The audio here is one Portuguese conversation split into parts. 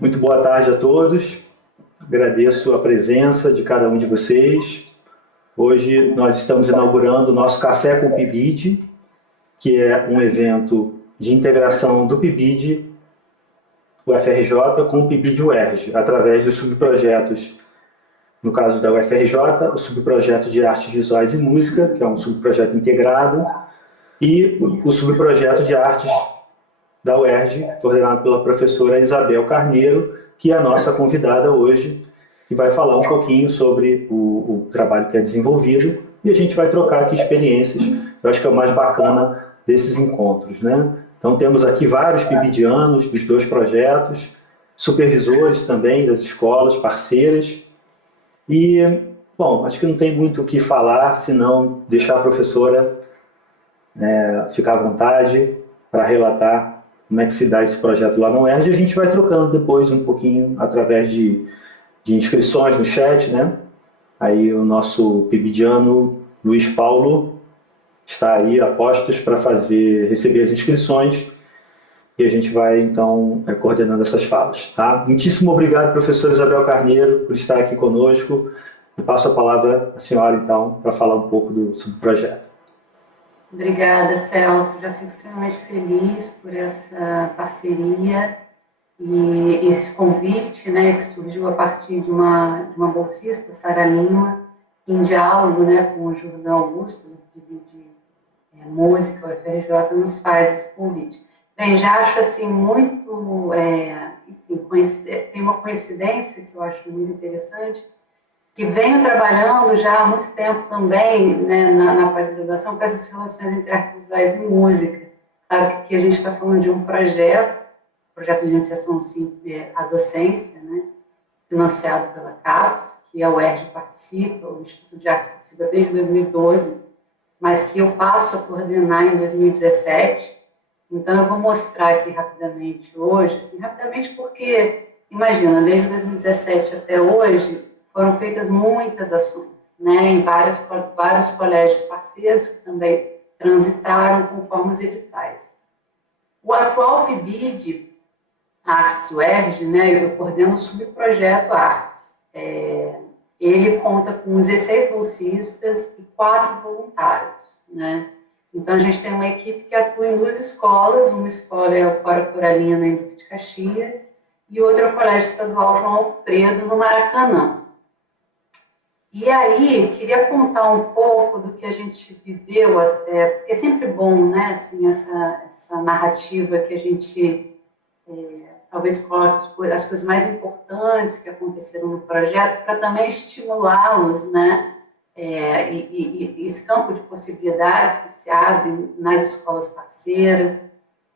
Muito boa tarde a todos. Agradeço a presença de cada um de vocês. Hoje nós estamos inaugurando o nosso Café com o PIBID, que é um evento de integração do PIBID, o UFRJ, com o PIBID UERJ, através dos subprojetos, no caso da UFRJ, o subprojeto de Artes Visuais e Música, que é um subprojeto integrado, e o subprojeto de Artes da UERJ, coordenado pela professora Isabel Carneiro, que é a nossa convidada hoje, que vai falar um pouquinho sobre o trabalho que é desenvolvido, e a gente vai trocar aqui experiências, eu acho que é o mais bacana desses encontros, né? Então temos aqui vários pibidianos dos dois projetos, supervisores também das escolas parceiras, e, bom, acho que não tem muito o que falar, senão deixar a professora ficar à vontade para relatar como é que se dá esse projeto lá no UERJ, e a gente vai trocando depois um pouquinho através de inscrições no chat, né? Aí o nosso pibidiano Luiz Paulo está aí a postos para receber as inscrições, e a gente vai, então, coordenando essas falas, tá? Muitíssimo obrigado, professora Isabel Carneiro, por estar aqui conosco. Eu passo a palavra à senhora, então, para falar um pouco sobre o projeto. Obrigada, Celso. Já fico extremamente feliz por essa parceria e esse convite, né, que surgiu a partir de uma bolsista, Sara Lima, em diálogo, né, com o Jordão Augusto, de música, o UFRJ, nos faz esse convite. Bem, já acho assim muito, enfim, tem uma coincidência que eu acho muito interessante, que venho trabalhando já há muito tempo também, né, na pós-graduação, com essas relações entre artes visuais e música. Claro que aqui a gente está falando de um projeto de iniciação à docência, né, financiado pela CAPES, que a UERJ participa, o Instituto de Artes participa desde 2012, mas que eu passo a coordenar em 2017. Então, eu vou mostrar aqui rapidamente hoje, assim, rapidamente porque, imagina, desde 2017 até hoje, foram feitas muitas ações, né, em vários colégios parceiros que também transitaram conforme os editais. O atual PIBID, Artes UERJ, né, eu coordeno o subprojeto Artes. Ele conta com 16 bolsistas e 4 voluntários, né? Então, a gente tem uma equipe que atua em 2 escolas, uma escola é o Cora Coralina, em Duque de Caxias, e outra é o Colégio Estadual João Alfredo, no Maracanã. E aí, queria contar um pouco do que a gente viveu até, porque é sempre bom, né, assim, essa narrativa que a gente talvez coloque as coisas mais importantes que aconteceram no projeto, para também estimulá-los, né, e esse campo de possibilidades que se abre nas escolas parceiras.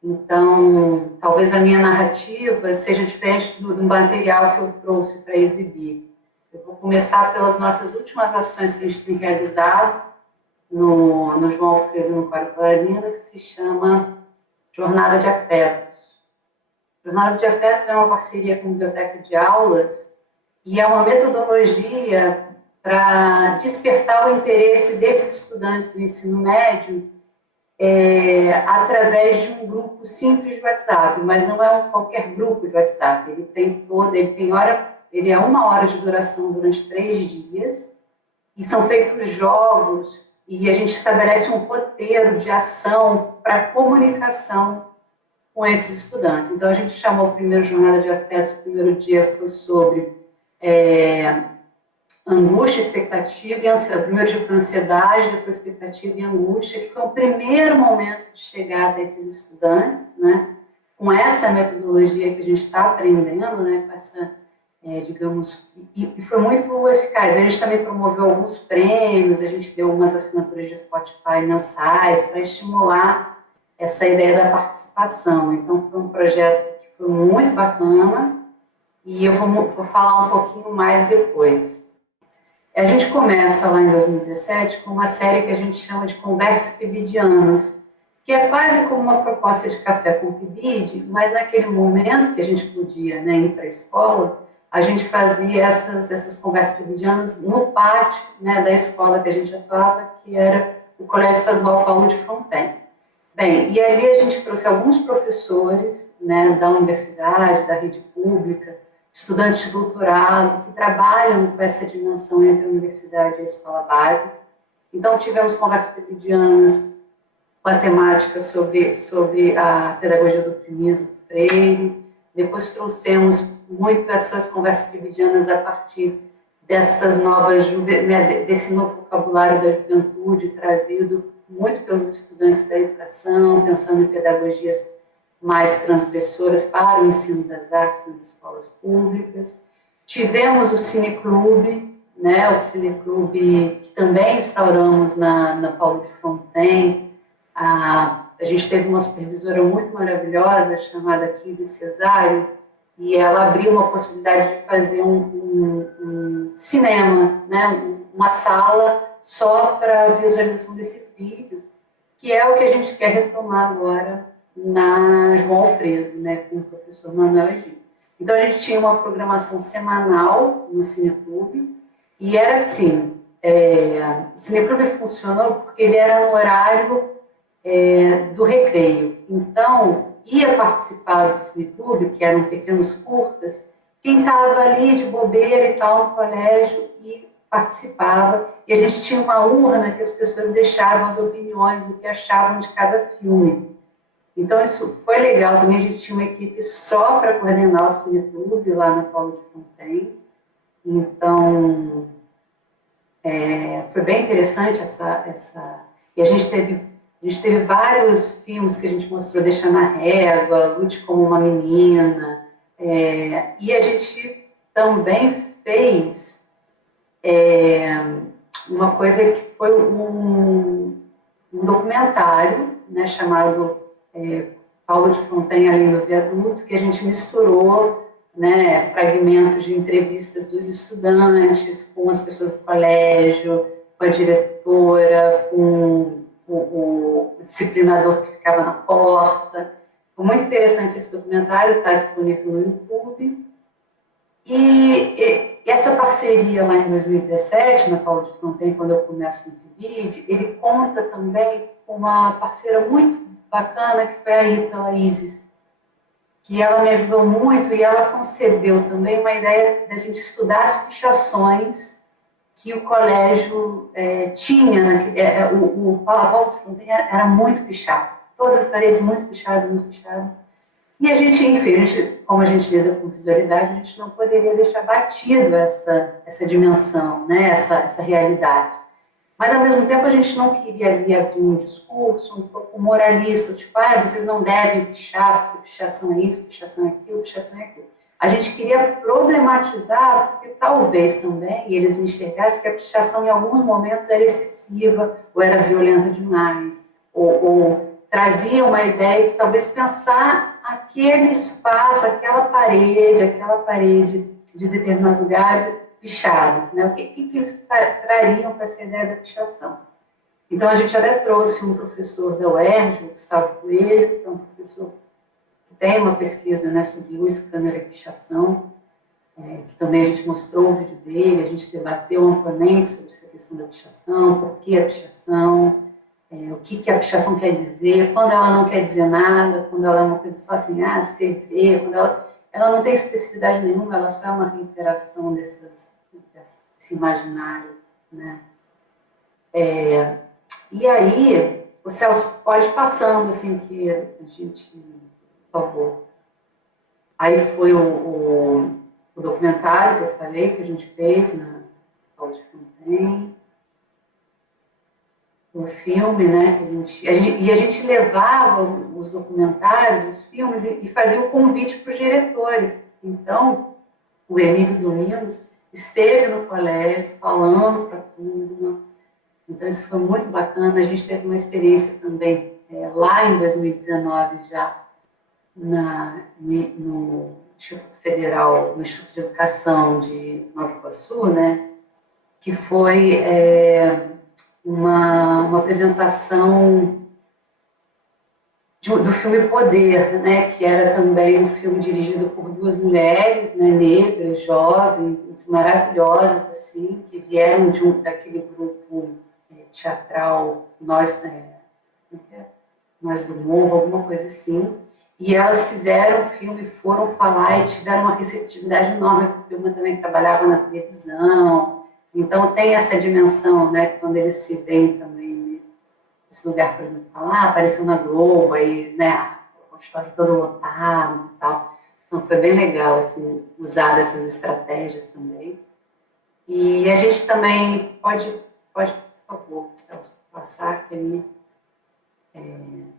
Então, talvez a minha narrativa seja diferente do material que eu trouxe para exibir. Eu vou começar pelas nossas últimas ações que a gente tem realizado no João Alfredo, no Cora Coralina, que se chama Jornada de Afetos. Jornada de Afetos é uma parceria com a Biblioteca de Aulas e é uma metodologia para despertar o interesse desses estudantes do ensino médio através de um grupo simples de WhatsApp, mas não é qualquer grupo de WhatsApp. Ele é 1 hora de duração durante 3 dias e são feitos jogos e a gente estabelece um roteiro de ação para comunicação com esses estudantes. Então, a gente chamou o primeiro Jornada de Afetos, o primeiro dia foi sobre angústia, expectativa e ansiedade. O primeiro dia foi ansiedade, depois expectativa e angústia, que foi o primeiro momento de chegada desses estudantes, né, com essa metodologia que a gente está aprendendo, né, com essa, digamos, e foi muito eficaz. A gente também promoveu alguns prêmios, a gente deu umas assinaturas de Spotify mensais para estimular essa ideia da participação. Então, foi um projeto que foi muito bacana e eu vou falar um pouquinho mais depois. A gente começa lá em 2017 com uma série que a gente chama de Conversas Pibidianas, que é quase como uma proposta de café com PIBID, mas naquele momento que a gente podia, né, ir para a escola, a gente fazia essas conversas pibidianas no pátio, né, da escola que a gente atuava, que era o Colégio Estadual Paulo de Fronten. Bem, e ali a gente trouxe alguns professores, né, da universidade, da rede pública, pública, estudantes de doutorado que trabalham com essa dimensão entre a universidade e a escola básica. Então, tivemos conversas cotidianas com a temática sobre a pedagogia do oprimido, do Freire. Depois trouxemos muito essas conversas cotidianas a partir dessas novas, né, desse novo vocabulário da juventude, trazido muito pelos estudantes da educação, pensando em pedagogias mais transgressoras para o ensino das artes nas escolas públicas. Tivemos o Cineclube, né, o Cineclube que também instauramos na Paulo de Fronten. A gente teve uma supervisora muito maravilhosa, chamada Kise Cesário, e ela abriu uma possibilidade de fazer um cinema, né, uma sala só para visualização desses vídeos, que é o que a gente quer retomar agora na João Alfredo, né, com o professor Manuel Egídio. Então, a gente tinha uma programação semanal no Cineclube, e era assim, o Cineclube funcionou porque ele era no horário do recreio. Então, ia participar do Cineclube, que eram pequenos curtas, quem estava ali de bobeira e tal no colégio e participava. E a gente tinha uma urna que as pessoas deixavam as opiniões do que achavam de cada filme. Então, isso foi legal. Também a gente tinha uma equipe só para coordenar o Cineclube lá na Paulo de Fronten. Então, foi bem interessante essa... E a gente teve vários filmes que a gente mostrou, Deixa na Régua, Lute como uma Menina, e a gente também fez uma coisa que foi um documentário, né, chamado Paulo de Fronten, Além do Viaduto, que a gente misturou, né, fragmentos de entrevistas dos estudantes com as pessoas do colégio, com a diretora, com o disciplinador que ficava na porta. Foi muito interessante esse documentário, está disponível no YouTube. E essa parceria lá em 2017, na Paulo de Fronten, quando eu começo no PIBID, ele conta também com uma parceira muito bacana, que foi a Ítala Isis, que ela me ajudou muito, e ela concebeu também uma ideia da gente estudar as pichações que o colégio tinha. O Paulo de Fronten era muito pichado, todas as paredes muito pichadas, muito pichadas. E a gente, enfim, como a gente lida com visualidade, a gente não poderia deixar batido essa dimensão, né, essa realidade. Mas, ao mesmo tempo, a gente não queria ali abrir um discurso um pouco moralista, tipo, vocês não devem pichar, porque pichação é isso, pichação é aquilo, pichação é aquilo. A gente queria problematizar, porque talvez também eles enxergassem que a pichação, em alguns momentos, era excessiva, ou era violenta demais, ou trazia uma ideia que talvez pensar aquele espaço, aquela parede de determinados lugares pichados, né? O que eles trariam para essa ideia da pichação? Então, a gente até trouxe um professor da UERJ, o Gustavo Coelho, que é um professor que tem uma pesquisa, né, sobre luz, câmera e pichação, que também a gente mostrou o vídeo dele, a gente debateu amplamente sobre essa questão da pichação, por que a pichação, o que a pichação quer dizer, quando ela não quer dizer nada, quando ela é uma coisa só assim, você vê, quando ela não tem expressividade nenhuma, ela só é uma reiteração desse imaginário, né? E aí, o Celso pode ir passando, assim, que a gente, por favor. Aí foi o documentário que eu falei, que a gente fez na Paulo de Fronten, o filme, né, que a gente levava os documentários, os filmes, e fazia o convite para os diretores. Então, o Emílio Domingos esteve no colégio falando para a turma. Então, isso foi muito bacana. A gente teve uma experiência também lá em 2019, já no Instituto Federal, no Instituto de Educação de Nova Iguaçu, né, que foi uma apresentação do filme Poder, né, que era também um filme dirigido por duas mulheres, né, negras, jovens, maravilhosas, assim, que vieram daquele grupo teatral Nós do Morro, alguma coisa assim. E elas fizeram o filme, foram falar e tiveram uma receptividade enorme, porque uma também trabalhava na televisão. Então tem essa dimensão, né, quando eles se veem também nesse lugar, por exemplo, falar, apareceu na Globo, aí, né, o auditório todo lotado e tal. Então foi bem legal, assim, usar dessas estratégias também. E a gente também pode, por favor, Celso, passar aquele...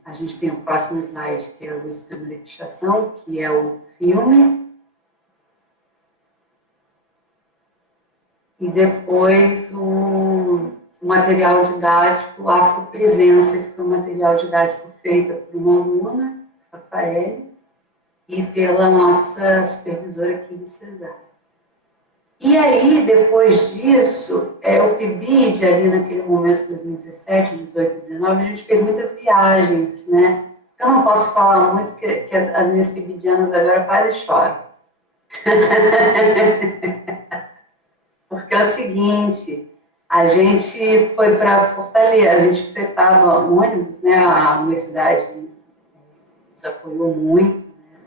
a gente tem o próximo slide, que é a Luz, Câmara e Pichação, que é o filme. E depois o material didático Afropresença, que foi um material didático feito por uma aluna, Rafael, e pela nossa supervisora Kizzy Cesar. E aí, depois disso, o PIBID, ali naquele momento, 2017, 18, 19, a gente fez muitas viagens, né? Eu não posso falar muito, que as minhas PIBIdianas agora quase choram. Porque é o seguinte, a gente foi para Fortaleza, a gente fretava ônibus, né? A universidade nos apoiou muito, né?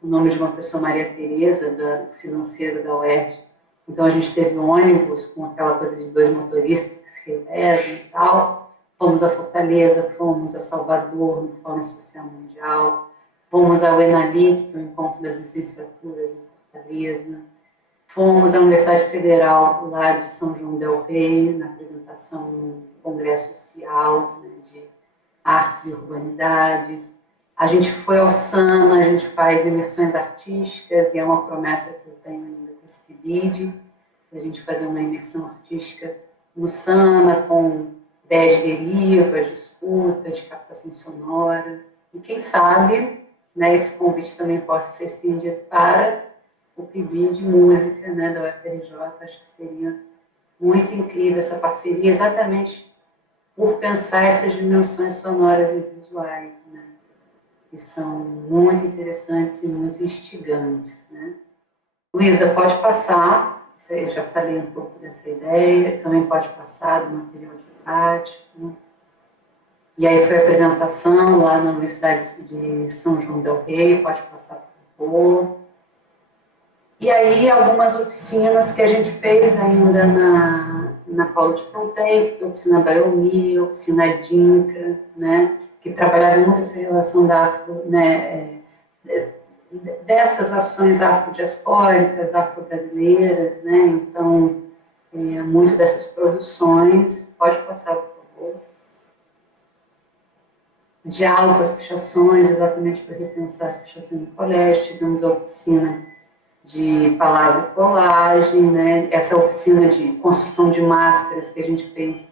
O nome de uma pessoa, Maria Tereza, do financeiro da UERJ. Então a gente teve ônibus com aquela coisa de 2 motoristas que se revezam e tal. Fomos a Fortaleza, fomos a Salvador, no Fórum Social Mundial, fomos ao Enalic, que é o encontro das licenciaturas em Fortaleza. Fomos à Universidade Federal lá de São João del Rei, na apresentação no Congresso Social, né, de Artes e Urbanidades. A gente foi ao SANA, a gente faz imersões artísticas, e é uma promessa que eu tenho ainda com esse PIBID, a gente fazer uma imersão artística no SANA, com ideias de deriva, de escuta, de captação sonora. E quem sabe, né, esse convite também possa ser estendido para o PIBID de música, né, da UFRJ. Acho que seria muito incrível essa parceria, exatamente por pensar essas dimensões sonoras e visuais, né, que são muito interessantes e muito instigantes, né. Luísa, pode passar, eu já falei um pouco dessa ideia, também pode passar do material didático. E aí foi a apresentação lá na Universidade de São João del Rei, pode passar, por favor. E aí, algumas oficinas que a gente fez ainda na Paulo de Fronten, que foi a oficina Biomi, a oficina Dinka, né, que trabalharam muito essa relação da afro, né, dessas ações afrodiaspóricas, afro-brasileiras, né, então, muito dessas produções, pode passar, por favor. Diálogo com as pichações, exatamente para repensar as pichações no colégio, tivemos a oficina de palavra e colagem, né? Essa oficina de construção de máscaras que a gente fez,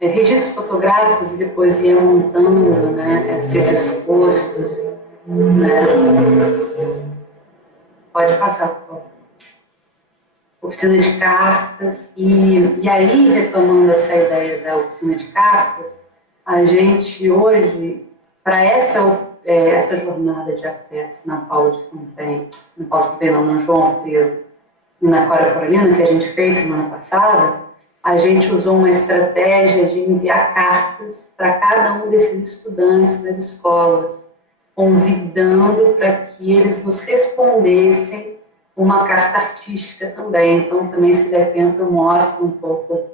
registros fotográficos, e depois ia montando, né, esses rostos, né? Pode passar, por favor. Oficina de cartas, e aí, retomando essa ideia da oficina de cartas, a gente hoje, para essa jornada de afetos na Paulo de Fronten, não, no João Alfredo e na Cora Coralina, que a gente fez semana passada, a gente usou uma estratégia de enviar cartas para cada um desses estudantes das escolas, convidando para que eles nos respondessem uma carta artística também. Então, também, se der tempo, eu mostro um pouco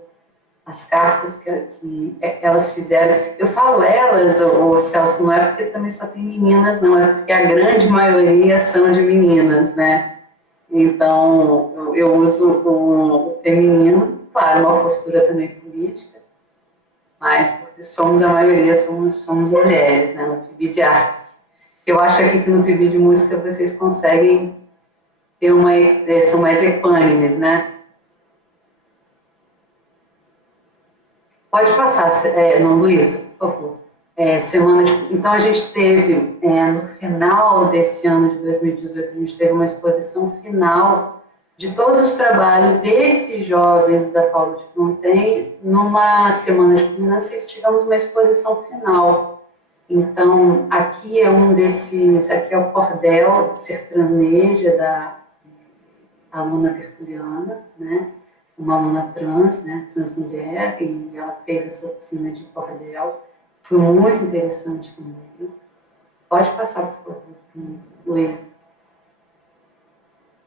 as cartas que elas fizeram. Eu falo elas, o Celso, não é porque também só tem meninas, não, é porque a grande maioria são de meninas, né? Então, eu uso o feminino, claro, uma postura também política, mas porque somos a maioria, somos mulheres, né, no PIB de artes. Eu acho aqui que no PIB de música vocês conseguem ter são mais equânimes, né? Pode passar, não, Luísa, por favor. Então, a gente teve, no final desse ano de 2018, a gente teve uma exposição final de todos os trabalhos desses jovens da Paulo de Fronten. Numa semana de culminância, tivemos uma exposição final. Então, aqui é aqui é o cordel do Sertaneja, da aluna tertuliana, né? Uma aluna trans, né, transmulher, e ela fez essa oficina de cordel. Foi muito interessante também. Pode passar, por favor, Luiz.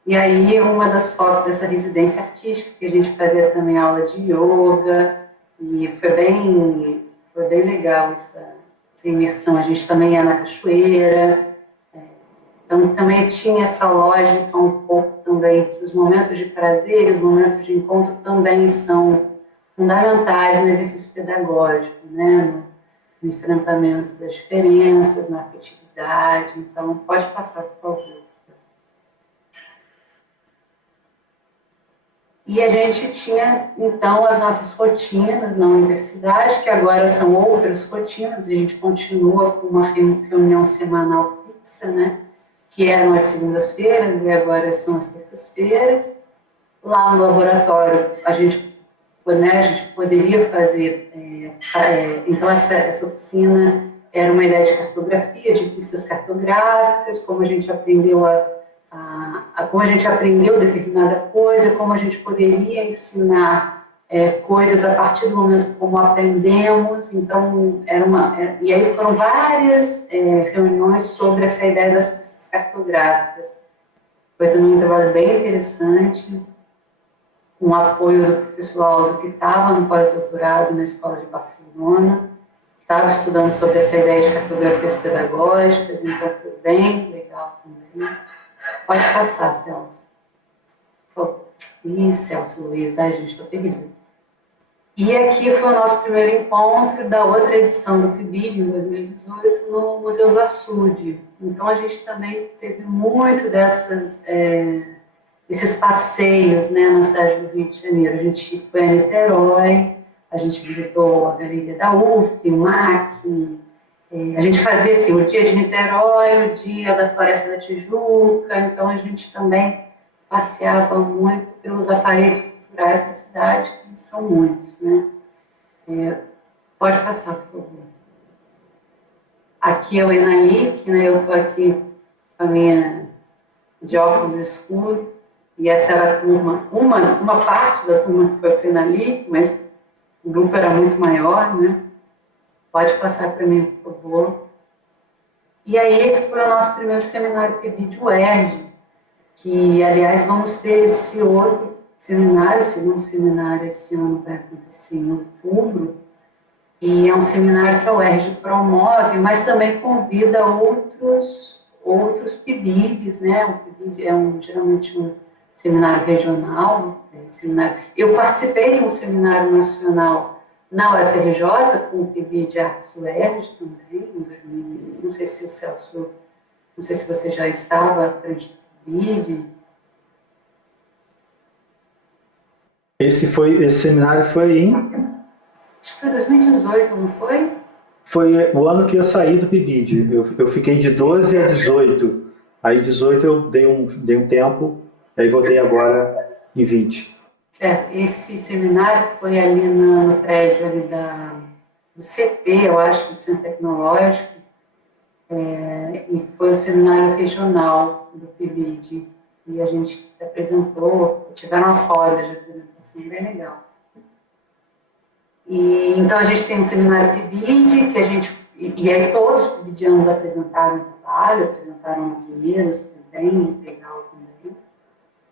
E aí, uma das fotos dessa residência artística, que a gente fazia também aula de yoga, e foi bem legal essa imersão. A gente também ia na cachoeira, então também tinha essa lógica um pouco também, que os momentos de prazer e os momentos de encontro também são fundamentais no exercício pedagógico, né? No enfrentamento das diferenças, na afetividade. Então, pode passar, por favor. E a gente tinha, então, as nossas rotinas na universidade, que agora são outras rotinas, a gente continua com uma reunião semanal fixa, né? Que eram as segundas-feiras e agora são as terças-feiras. Lá no laboratório, a gente poderia fazer, então essa oficina era uma ideia de cartografia, de pistas cartográficas, como a gente aprendeu como a gente aprendeu determinada coisa, como a gente poderia ensinar coisas a partir do momento como aprendemos. Então, e aí foram várias reuniões sobre essa ideia das pistas cartográficas. Foi também um trabalho bem interessante, com o apoio do professor Aldo, que estava no pós-doutorado na Escola de Barcelona, estava estudando sobre essa ideia de cartografias pedagógicas, então foi bem legal também. Pode passar, Celso. Ih, Celso Luiz, ai, gente, estou perdido. E aqui foi o nosso primeiro encontro da outra edição do PIBID, em 2018, no Museu do Açude. Então, a gente também teve muito desses passeios, né, na cidade do Rio de Janeiro. A gente foi a Niterói, a gente visitou a Galeria da UF, o MAC, a gente fazia assim, o dia de Niterói, o dia da Floresta da Tijuca, então a gente também passeava muito pelos aparelhos culturais da cidade, que são muitos, né? Pode passar, por favor. Aqui é o Enalic, né? Eu estou aqui com a minha de óculos escuros, e essa era a turma, uma parte da turma que foi para o Enalic, mas o grupo era muito maior, né? Pode passar para mim, por favor. E aí, esse foi o nosso primeiro seminário PIBID UERJ, que, aliás, vamos ter esse outro seminário, o segundo seminário esse ano vai acontecer em outubro, e é um seminário que a UERJ promove, mas também convida outros PIBIDs, né? O PIBID é geralmente um seminário regional. Eu participei de um seminário nacional na UFRJ, com o PIBID Artes UERJ também, em 2000. Não sei se o Celso, não sei se você já estava à frente do PIBID. Esse seminário foi em... Acho que foi 2018, não foi? Foi o ano que eu saí do PIBID. Eu fiquei de 12 a 18. Aí 18 eu dei um tempo, aí voltei agora em 20. Certo. Esse seminário foi ali no prédio ali do CT, eu acho, do Centro Tecnológico, e foi o seminário regional do PIBID. E a gente apresentou, tiveram as rodas de apresentação, bem legal. E, então, a gente tem um seminário PIBID, que a gente... E aí todos os PIBIDianos apresentaram o trabalho, apresentaram as mesas, foi bem legal também.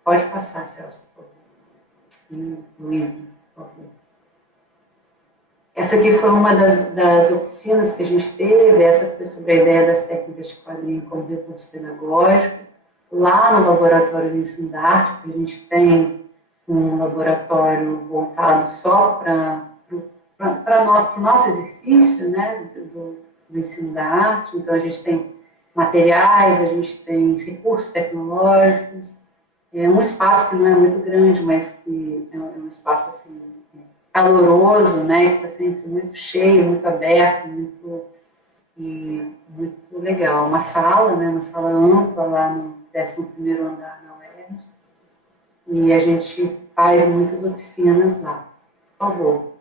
Pode passar, Celso, por favor. E Luiz, por favor. Essa aqui foi uma das oficinas que a gente teve, essa foi sobre a ideia das técnicas de quadrinho como recurso pedagógico. Lá no Laboratório de Ensino da Arte, porque a gente tem um laboratório voltado só para o nosso exercício, né, do ensino da arte. Então, a gente tem materiais, a gente tem recursos tecnológicos, um espaço que não é muito grande, mas que é um espaço assim, caloroso, né, que está sempre muito cheio, muito aberto, muito legal. Uma sala, né, uma sala ampla lá no 11º andar na UERJ, e a gente faz muitas oficinas lá. Por favor.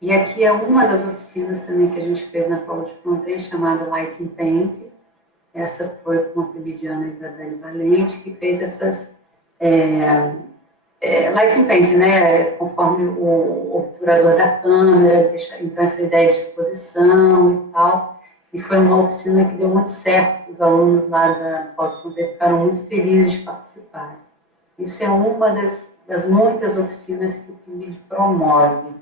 E aqui é uma das oficinas também que a gente fez na Paula de Fronteira, chamada Lights and Paint. Essa foi com a PIBIDiana Isabelle Valente, que fez Lights in Painting, né, conforme o obturador da câmera, então essa ideia de exposição e tal. E foi uma oficina que deu muito certo, os alunos lá da Pop Conter ficaram muito felizes de participar. Isso é uma das muitas oficinas que o PIBID promove.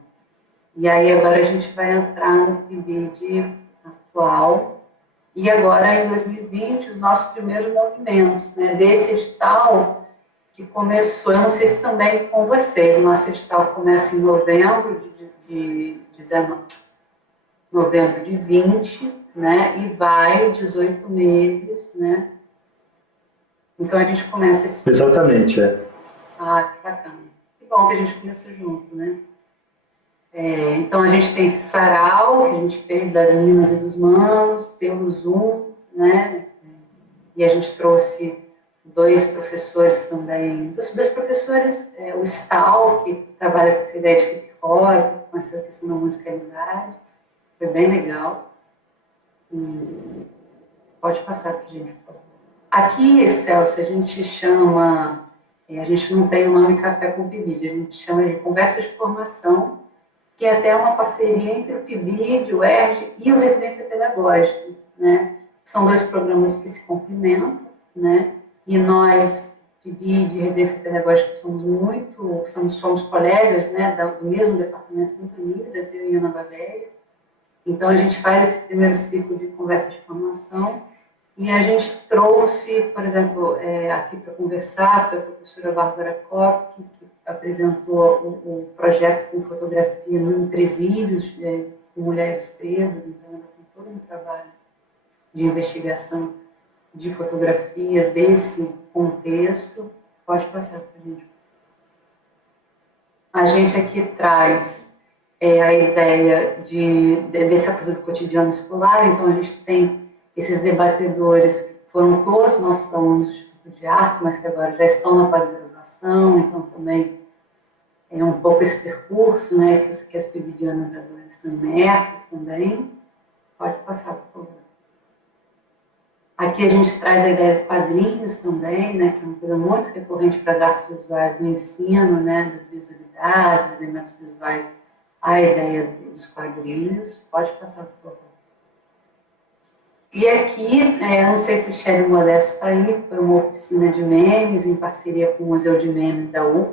E aí agora a gente vai entrar no PIBID atual. E agora, em 2020, os nossos primeiros movimentos, né, desse edital que começou, eu não sei se também com vocês, o nosso edital começa em novembro de 20, né, e vai 18 meses, né. Então a gente começa esse... Exatamente, Ah, que bacana. Que bom que a gente começou junto, né. Então a gente tem esse sarau que a gente fez das minas e dos manos pelo Zoom, né, e a gente trouxe 2 professores também, 2 professores, o Stal, que trabalha com essa ideia de hip-hop, com essa questão da musicalidade, foi bem legal. E pode passar para a gente, por favor. Aqui, Celso, a gente chama, a gente não tem o nome Café com PIBID, a gente chama de Conversa de Formação, que é até uma parceria entre o PIBID, o ERJ e o Residência Pedagógica, né? São 2 programas que se complementam, né? E nós, PIBID e Residência Pedagógica, somos colegas, né, do mesmo departamento, muito unidas, eu e a Ana Valéria. Então, a gente faz esse primeiro ciclo de conversa de formação e a gente trouxe, por exemplo, aqui para conversar, foi a professora Bárbara Koch, que apresentou o projeto com fotografia em presídios com mulheres presas, então ela tem todo um trabalho de investigação de fotografias desse contexto. Pode passar para a gente. A gente aqui traz a ideia dessa coisa do cotidiano escolar, então a gente tem esses debatedores que foram todos nossos alunos do Instituto de Artes, mas que agora já estão na pós-graduação, então também é um pouco esse percurso, né, que as PIBIdianas agora estão imersas também. Pode passar, por favor. Aqui a gente traz a ideia de quadrinhos também, né, que é uma coisa muito recorrente para as artes visuais no ensino, né, das visualidades, dos elementos visuais, a ideia dos quadrinhos. Pode passar, por favor. E aqui, não sei se Shelly Modesto está aí, foi uma oficina de memes em parceria com o Museu de Memes da UF.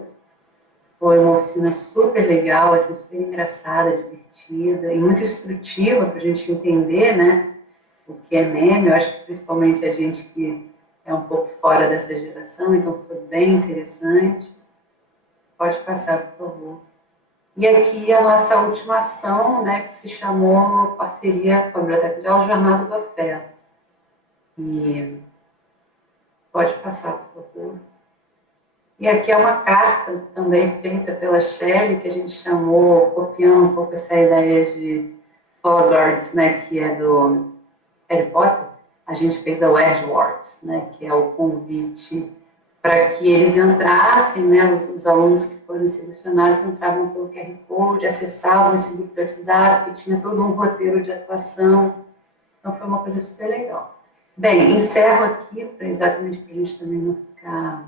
Foi uma oficina super legal, assim, super engraçada, divertida e muito instrutiva para a gente entender, né, o que é meme. Eu acho que principalmente a gente que é um pouco fora dessa geração, então foi bem interessante. Pode passar, por favor. E aqui a nossa última ação, né, que se chamou Parceria com a Biblioteca de Aula, Jornada do Afeto. E pode passar, por favor. E aqui é uma carta também feita pela Shelley, que a gente chamou, copiando um pouco essa ideia de Hogwarts, né, que é do Harry Potter. A gente fez a Wedgeworths, né, que é o convite para que eles entrassem, né, os alunos que foram selecionados entravam pelo QR Code, acessavam esse grupo de WhatsApp, que tinha todo um roteiro de atuação. Então foi uma coisa super legal. Bem, encerro aqui, exatamente para a gente também não ficar...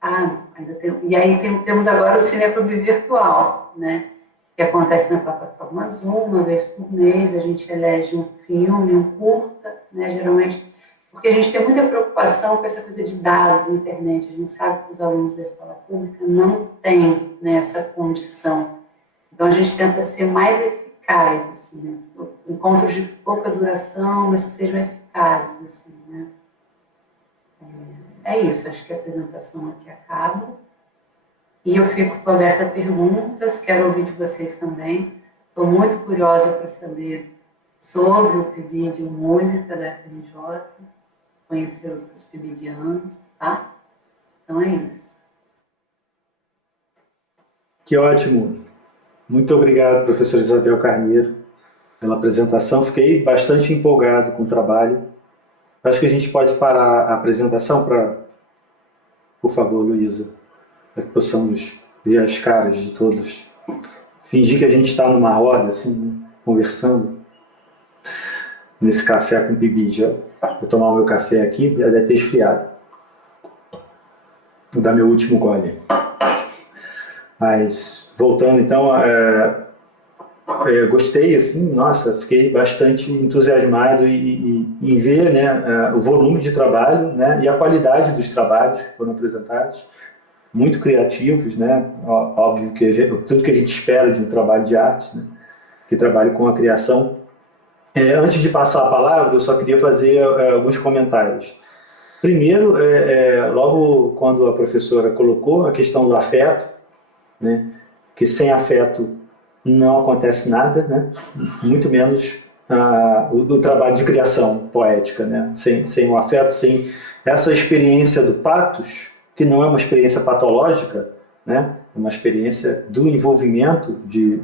ainda tem... E aí temos agora o Cineclube Virtual, né, que acontece na plataforma Zoom, uma vez por mês. A gente elege um filme, um curta, né, geralmente, porque a gente tem muita preocupação com essa coisa de dados na internet. A gente sabe que os alunos da escola pública não têm, né, essa condição. Então, a gente tenta ser mais eficaz, assim, né? Encontros de pouca duração, mas que sejam eficazes, assim, né? É isso, acho que a apresentação aqui acaba. E eu estou aberta a perguntas, quero ouvir de vocês também. Estou muito curiosa para saber sobre o PIBID Música da FRJ, conhecer os PIBIdianos, tá? Então é isso. Que ótimo. Muito obrigado, professor Isabel Carneiro, pela apresentação. Fiquei bastante empolgado com o trabalho. Acho que a gente pode parar a apresentação por favor, Luísa, para que possamos ver as caras de todos. Fingir que a gente está numa roda, assim, conversando, nesse café com PIBID. Vou tomar o meu café aqui, já deve ter esfriado. Vou dar meu último gole. Mas, voltando então, gostei, assim, nossa, fiquei bastante entusiasmado em ver, né, o volume de trabalho, né, e a qualidade dos trabalhos que foram apresentados, muito criativos, né, óbvio que tudo que a gente espera de um trabalho de arte, né, que trabalhe com a criação. Antes de passar a palavra, eu só queria fazer alguns comentários. Primeiro, logo quando a professora colocou a questão do afeto, né, que sem afeto não acontece nada, né, muito menos o trabalho de criação poética, né, sem o afeto, sem essa experiência do patos, que não é uma experiência patológica, né, é uma experiência do envolvimento, de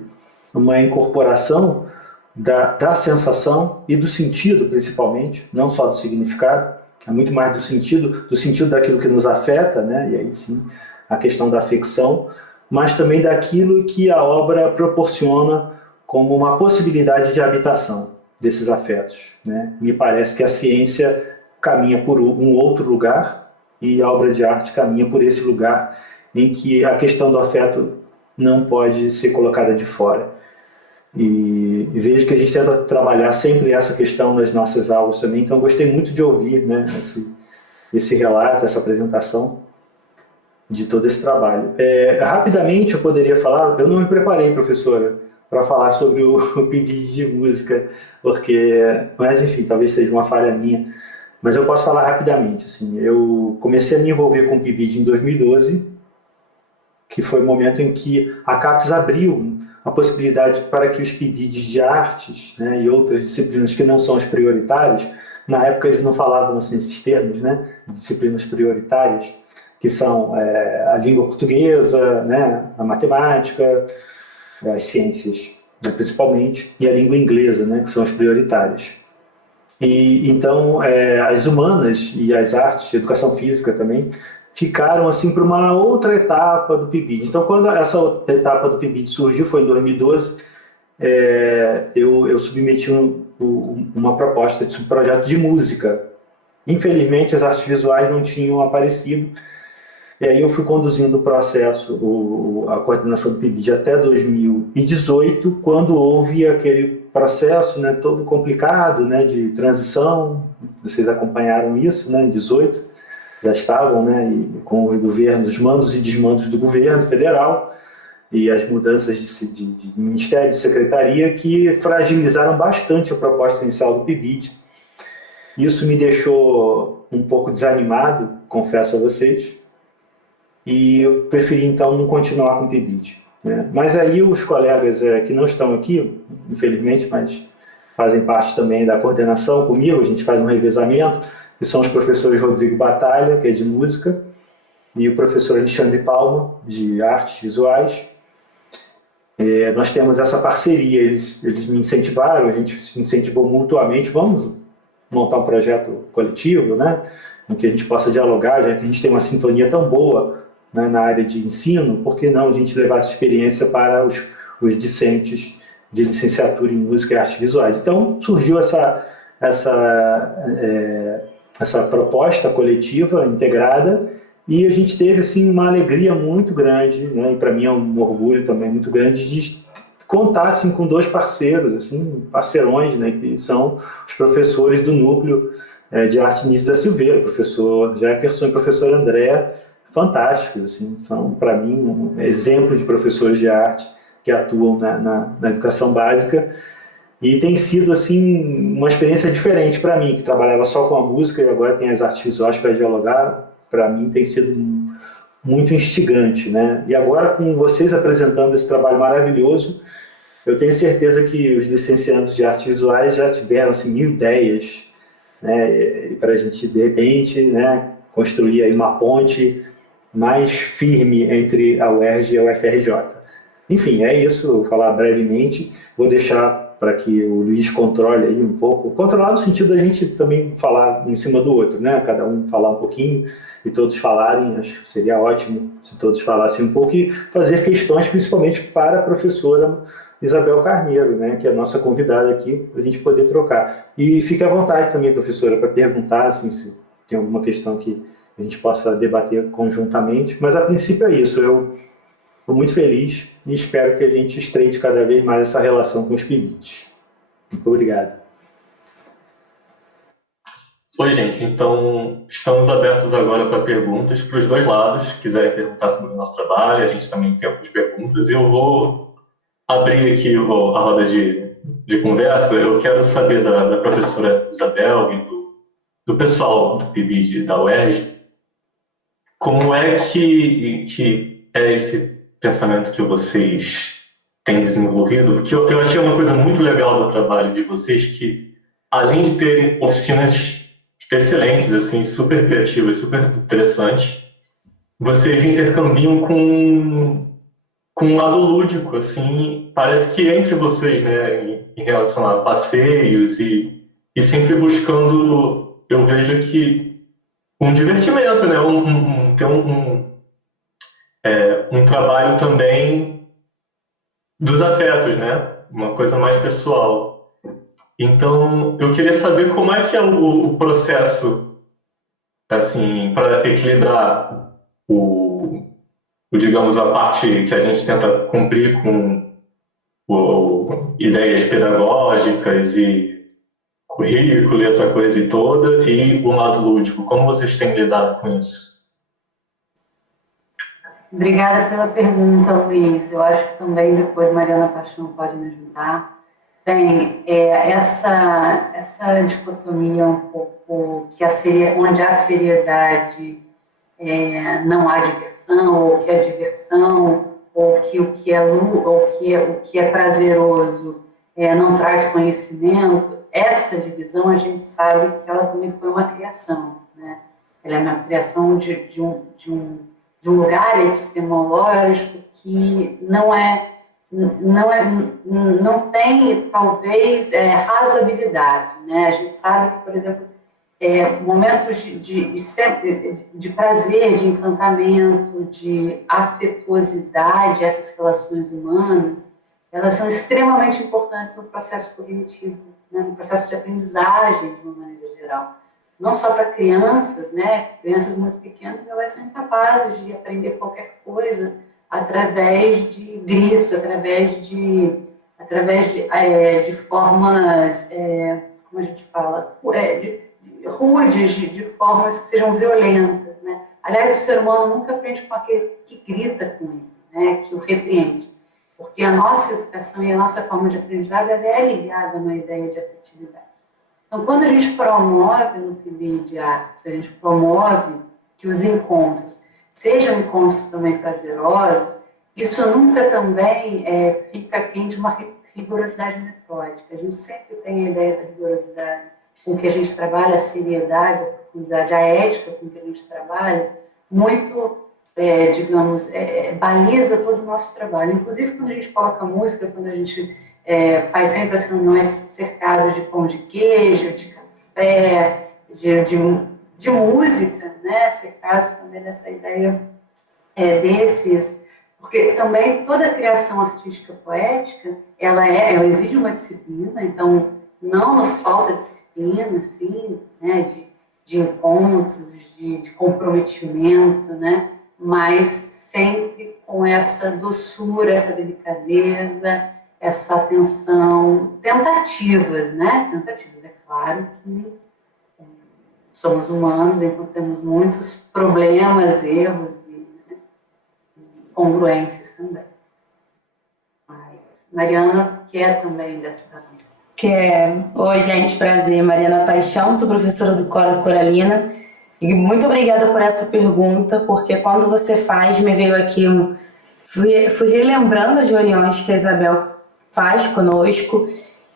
uma incorporação da sensação e do sentido, principalmente, não só do significado, é muito mais do sentido daquilo que nos afeta, né? E aí sim, a questão da afecção, mas também daquilo que a obra proporciona como uma possibilidade de habitação desses afetos, né? Me parece que a ciência caminha por um outro lugar e a obra de arte caminha por esse lugar em que a questão do afeto não pode ser colocada de fora. E vejo que a gente tenta trabalhar sempre essa questão nas nossas aulas também, então gostei muito de ouvir, né, esse relato, essa apresentação de todo esse trabalho. Rapidamente eu poderia falar, eu não me preparei, professora, para falar sobre o PIBID de música, mas enfim, talvez seja uma falha minha, mas eu posso falar rapidamente. Assim, eu comecei a me envolver com o PIBID em 2012, que foi o momento em que a CAPES abriu a possibilidade para que os PIBIDs de artes, né, e outras disciplinas que não são as prioritárias, na época eles não falavam assim, esses termos, né, disciplinas prioritárias, que são a língua portuguesa, né, a matemática, as ciências, né, principalmente, e a língua inglesa, né, que são as prioritárias. E então as humanas e as artes, educação física também, ficaram assim para uma outra etapa do PIBID. Então, quando essa etapa do PIBID surgiu, foi em 2012, eu submeti uma proposta de um projeto de música. Infelizmente, as artes visuais não tinham aparecido, e aí eu fui conduzindo o processo, a coordenação do PIBID até 2018, quando houve aquele processo, né, todo complicado, né, de transição. Vocês acompanharam isso, né, em 2018, já estavam, né, com os governos, os mandos e desmandos do governo federal e as mudanças de ministério, de secretaria, que fragilizaram bastante a proposta inicial do PIBID. Isso me deixou um pouco desanimado, confesso a vocês, e eu preferi então não continuar com o PIBID, né? Mas aí os colegas que não estão aqui, infelizmente, mas fazem parte também da coordenação comigo, a gente faz um revezamento, que são os professores Rodrigo Batalha, que é de música, e o professor Alexandre Palma, de artes visuais. Nós temos essa parceria, eles me incentivaram, a gente se incentivou mutuamente, vamos montar um projeto coletivo, né, em que a gente possa dialogar, já que a gente tem uma sintonia tão boa, né, na área de ensino, por que não a gente levar essa experiência para os discentes de licenciatura em música e artes visuais. Então surgiu essa proposta coletiva, integrada, e a gente teve assim, uma alegria muito grande, né, e para mim é um orgulho também muito grande, de contar assim, com dois parceiros, assim, parceirões, né, que são os professores do núcleo de arte Nício da Silveira, professor Jefferson e professor André, fantásticos, assim, são para mim um exemplo de professores de arte que atuam na educação básica. E tem sido assim uma experiência diferente para mim, que trabalhava só com a música e agora tem as artes visuais para dialogar. Para mim tem sido muito instigante, né? E agora com vocês apresentando esse trabalho maravilhoso, eu tenho certeza que os licenciados de artes visuais já tiveram assim 1000 ideias, né? Para a gente de repente, né, construir aí uma ponte mais firme entre a UERJ e a UFRJ. Enfim, é isso, vou falar brevemente, vou deixar para que o Luiz controle aí um pouco, controlar no sentido da gente também falar um em cima do outro, né? Cada um falar um pouquinho e todos falarem, acho que seria ótimo se todos falassem um pouco e fazer questões principalmente para a professora Isabel Carneiro, né? Que é a nossa convidada aqui, para a gente poder trocar. E fique à vontade também, professora, para perguntar assim, se tem alguma questão que a gente possa debater conjuntamente, mas a princípio é isso, eu Estou muito feliz e espero que a gente estreite cada vez mais essa relação com os PIBIDs. Muito obrigado. Oi, gente. Então, estamos abertos agora para perguntas para os dois lados. Se quiserem perguntar sobre o nosso trabalho, a gente também tem algumas perguntas. Eu vou abrir aqui a roda de conversa. Eu quero saber da professora Isabel e do pessoal do PIBID da UERJ, como é que é esse pensamento que vocês têm desenvolvido? Porque eu achei uma coisa muito legal do trabalho de vocês, que além de terem oficinas excelentes, assim, super criativas, super interessantes, vocês intercambiam com um lado lúdico, assim, parece que entre vocês, né, em relação a passeios e sempre buscando, eu vejo que um divertimento, né, ter um trabalho também dos afetos, né, uma coisa mais pessoal. Então, eu queria saber como é que é o processo, assim, para equilibrar digamos, a parte que a gente tenta cumprir com ideias pedagógicas e currículo e essa coisa toda, e o lado lúdico. Como vocês têm lidado com isso? Obrigada pela pergunta, Luiz. Eu acho que também depois Mariana Paixão pode me ajudar. Tem essa dicotomia um pouco onde há seriedade não há diversão, ou que a diversão, ou que o que é prazeroso não traz conhecimento. Essa divisão a gente sabe que ela também foi uma criação, né? Ela é uma criação de um lugar epistemológico que não tem, talvez, razoabilidade, né? A gente sabe que, por exemplo, momentos de prazer, de encantamento, de afetuosidade, essas relações humanas, elas são extremamente importantes no processo cognitivo, né? No processo de aprendizagem, de uma maneira geral. Não só para crianças, né? Crianças muito pequenas, elas são incapazes de aprender qualquer coisa através de gritos, através de formas, como a gente fala, rudes, de formas que sejam violentas, né? Aliás, o ser humano nunca aprende com aquele que grita com ele, né? Que o repreende. Porque a nossa educação e a nossa forma de aprendizado é ligada a uma ideia de afetividade. Então, quando a gente promove no PIBID Artes, a gente promove que os encontros sejam encontros também prazerosos, isso nunca também fica aquém de uma rigorosidade metódica. A gente sempre tem a ideia da rigorosidade com que a gente trabalha, a seriedade, a profundidade, a ética com que a gente trabalha, muito, baliza todo o nosso trabalho. Inclusive, quando a gente coloca música, quando a gente faz sempre as reuniões cercadas de pão de queijo, de café, de música, né? Cercados também dessa ideia porque também toda criação artística poética, ela exige uma disciplina, então não nos falta disciplina, assim, né, de encontros, de comprometimento, né, mas sempre com essa doçura, essa delicadeza, essa atenção, tentativas, né, tentativas. É claro que somos humanos, então temos muitos problemas, erros e congruências também. Mas Mariana quer também dessa... Oi, gente, prazer. Mariana Paixão, sou professora do Cora Coralina. E muito obrigada por essa pergunta, porque quando você faz, me veio aqui fui relembrando as reuniões que a Isabel faz conosco,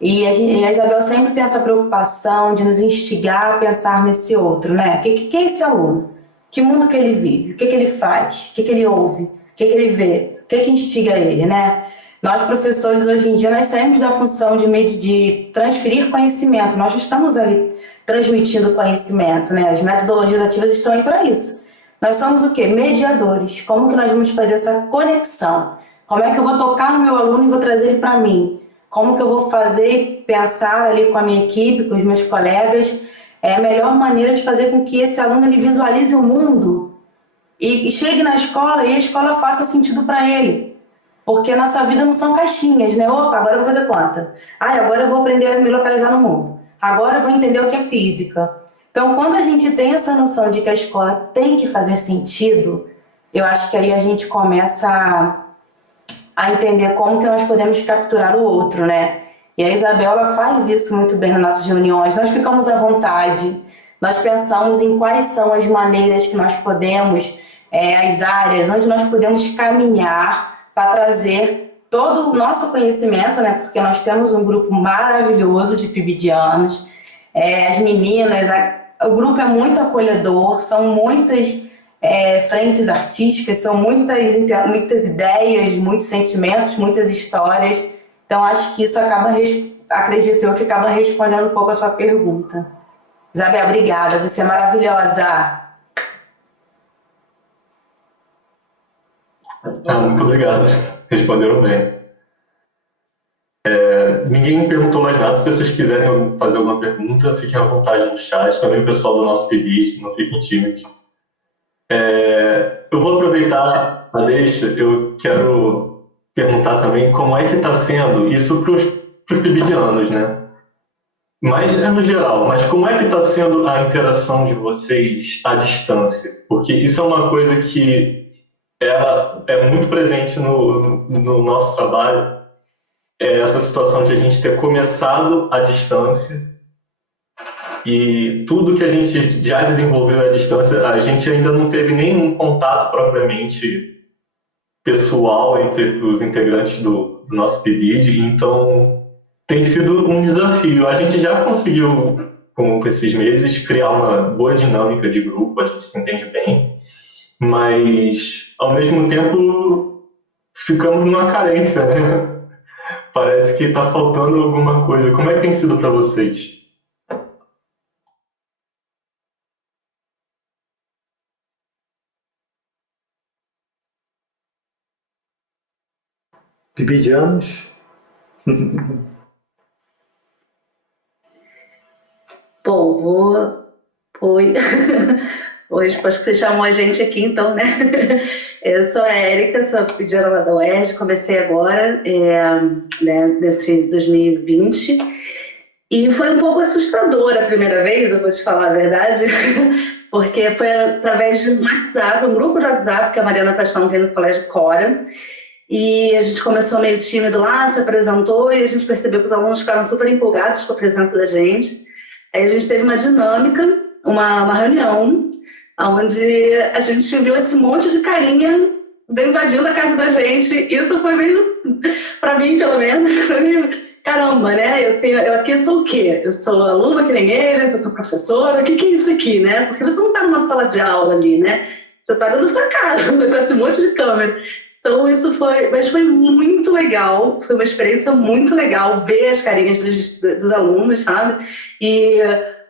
e a Isabel sempre tem essa preocupação de nos instigar a pensar nesse outro, né? O que é esse aluno? Que mundo que ele vive? O que ele faz? O que ele ouve? O que ele vê? O que instiga ele, né? Nós, professores, hoje em dia, nós saímos da função de transferir conhecimento. Nós estamos ali transmitindo conhecimento, né? As metodologias ativas estão aí para isso. Nós somos o quê? Mediadores. Como que nós vamos fazer essa conexão? Como é que eu vou tocar no meu aluno e vou trazer ele para mim? Como que eu vou fazer e pensar ali com a minha equipe, com os meus colegas, a melhor maneira de fazer com que esse aluno ele visualize o mundo e chegue na escola e a escola faça sentido para ele. Porque a nossa vida não são caixinhas, né? Opa, agora eu vou fazer conta. Agora eu vou aprender a me localizar no mundo. Agora eu vou entender o que é física. Então, quando a gente tem essa noção de que a escola tem que fazer sentido, eu acho que aí a gente começa a entender como que nós podemos capturar o outro, né? E a Isabela faz isso muito bem nas nossas reuniões. Nós ficamos à vontade, nós pensamos em quais são as maneiras que nós podemos, as áreas onde nós podemos caminhar para trazer todo o nosso conhecimento, né? Porque nós temos um grupo maravilhoso de PIBidianos, as meninas, o grupo é muito acolhedor, são muitas frentes artísticas, são muitas ideias, muitos sentimentos, muitas histórias. Então, acho que isso acredito eu, que acaba respondendo um pouco a sua pergunta. Isabel, obrigada, você é maravilhosa. Muito obrigado. Responderam bem. Ninguém me perguntou mais nada. Se vocês quiserem fazer alguma pergunta, fiquem à vontade no chat. Também o pessoal do nosso PIBID, não fiquem tímidos. Eu vou aproveitar a deixa. Eu quero perguntar também como é que está sendo isso para os PIBidianos, né? Mas no geral, mas como é que está sendo a interação de vocês à distância? Porque isso é uma coisa que ela é muito presente no nosso trabalho, essa situação de a gente ter começado à distância e tudo que a gente já desenvolveu à distância, a gente ainda não teve nenhum contato propriamente pessoal entre os integrantes do nosso PIBID, então tem sido um desafio. A gente já conseguiu, com esses meses, criar uma boa dinâmica de grupo, a gente se entende bem, mas, ao mesmo tempo, ficamos numa carência, né? Parece que está faltando alguma coisa. Como é que tem sido para vocês? PIBidianos? Bom, Oi. Hoje, acho que você chamou a gente aqui, então, né? Eu sou a Érica, sou PIBidiana lá da UERJ, comecei agora, nesse 2020, e foi um pouco assustador a primeira vez, eu vou te falar a verdade, porque foi através de um WhatsApp, um grupo de WhatsApp que a Mariana Paixão tem no Colégio Cora, e a gente começou meio tímido lá, se apresentou, e a gente percebeu que os alunos ficaram super empolgados com a presença da gente. Aí a gente teve uma dinâmica, uma reunião, onde a gente viu esse monte de carinha invadindo a casa da gente. Isso foi meio, para mim pelo menos, foi meio, caramba, né? Eu aqui sou o quê? Eu sou aluna que nem eles, eu sou professora, o que é isso aqui, né? Porque você não está numa sala de aula ali, né? Você está dentro da sua casa, com esse monte de câmera. Então isso foi muito legal, foi uma experiência muito legal ver as carinhas dos alunos, sabe? E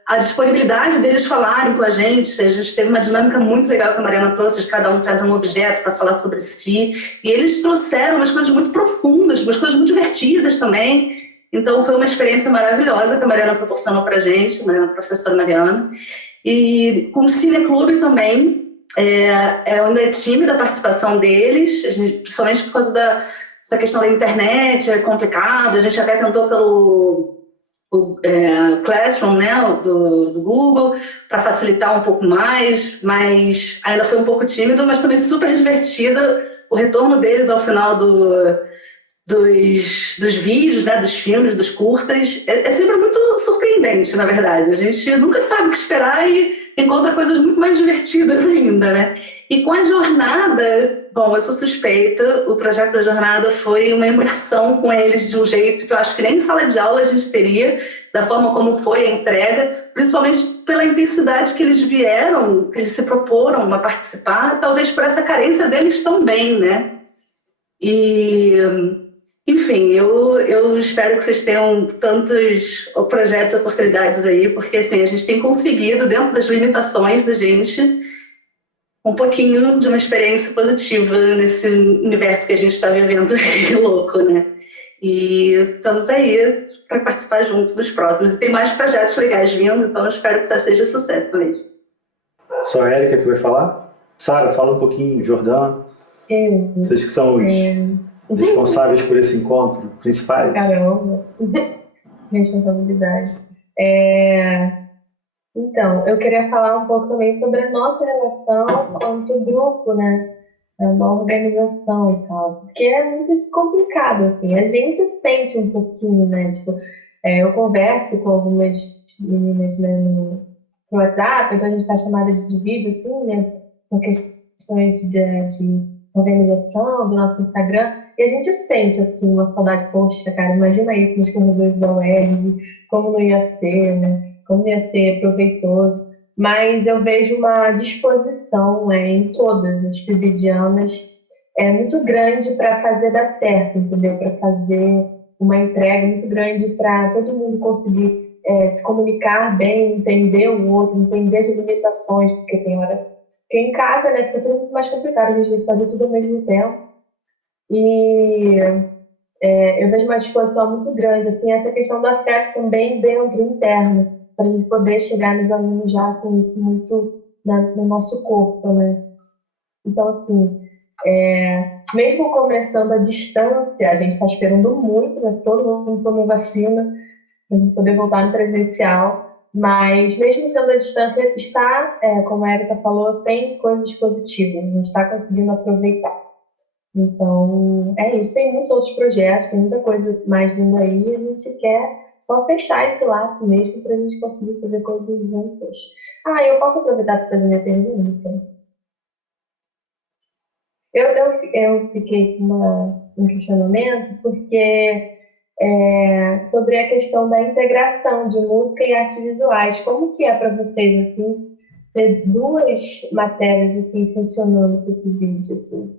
a disponibilidade deles falarem com a gente teve uma dinâmica muito legal que a Mariana trouxe, de cada um trazer um objeto para falar sobre si, e eles trouxeram umas coisas muito profundas, umas coisas muito divertidas também. Então foi uma experiência maravilhosa que a Mariana proporcionou para a gente, a professora Mariana. E com o Cineclube também, eu ainda é tímida a participação deles, principalmente por causa dessa questão da internet, é complicado, a gente até tentou pelo Classroom, né, do Google, para facilitar um pouco mais, mas ainda foi um pouco tímido, mas também super divertido o retorno deles ao final dos vídeos, né, dos filmes, dos curtas. É sempre muito surpreendente, na verdade. A gente nunca sabe o que esperar e encontra coisas muito mais divertidas ainda, né? E com a jornada, bom, eu sou suspeita, o projeto da jornada foi uma imersão com eles de um jeito que eu acho que nem em sala de aula a gente teria, da forma como foi a entrega, principalmente pela intensidade que eles vieram, que eles se proporam a participar, talvez por essa carência deles também, né? E, enfim, eu espero que vocês tenham tantos projetos, oportunidades aí, porque assim, a gente tem conseguido, dentro das limitações da gente, um pouquinho de uma experiência positiva nesse universo que a gente está vivendo aí, louco, né? E estamos aí para participar juntos dos próximos. E tem mais projetos legais vindo, então eu espero que isso seja sucesso mesmo. Só a Érica que vai falar? Sara, fala um pouquinho, Jordão. Eu. Vocês que são os responsáveis por esse encontro, principais. Caramba. Responsabilidade. Então, eu queria falar um pouco também sobre a nossa relação quanto grupo, né? É uma organização e tal. Porque é muito complicado, assim. A gente sente um pouquinho, né? Tipo, eu converso com algumas meninas, né, no WhatsApp, então a gente faz chamada de vídeo, assim, né? Com questões de organização do nosso Instagram. E a gente sente, assim, uma saudade. Poxa, cara, imagina isso nos corredores da UERJ, como não ia ser, né? Como ia ser proveitoso. Mas eu vejo uma disposição em todas as pibidianas muito grande para fazer dar certo, entendeu? Para fazer uma entrega muito grande para todo mundo conseguir se comunicar bem, entender o outro, entender as limitações, porque tem hora que em casa, né, fica tudo muito mais complicado, a gente tem que fazer tudo ao mesmo tempo. E eu vejo uma disposição muito grande, assim, essa questão do afeto também dentro, interno, para a gente poder chegar nos alunos já com isso muito no nosso corpo, né? Então, assim, mesmo começando à distância, a gente está esperando muito, né? Todo mundo tome vacina, para a gente poder voltar no presencial, mas mesmo sendo à distância, está, como a Erika falou, tem coisas positivas, a gente está conseguindo aproveitar. Então, é isso. Tem muitos outros projetos, tem muita coisa mais vindo aí, e a gente quer só fechar esse laço mesmo para a gente conseguir fazer coisas juntas. Eu posso aproveitar para fazer minha pergunta? Eu fiquei com um questionamento porque sobre a questão da integração de música e artes visuais. Como que é para vocês, assim, ter duas matérias, assim, funcionando para o PIBID, assim,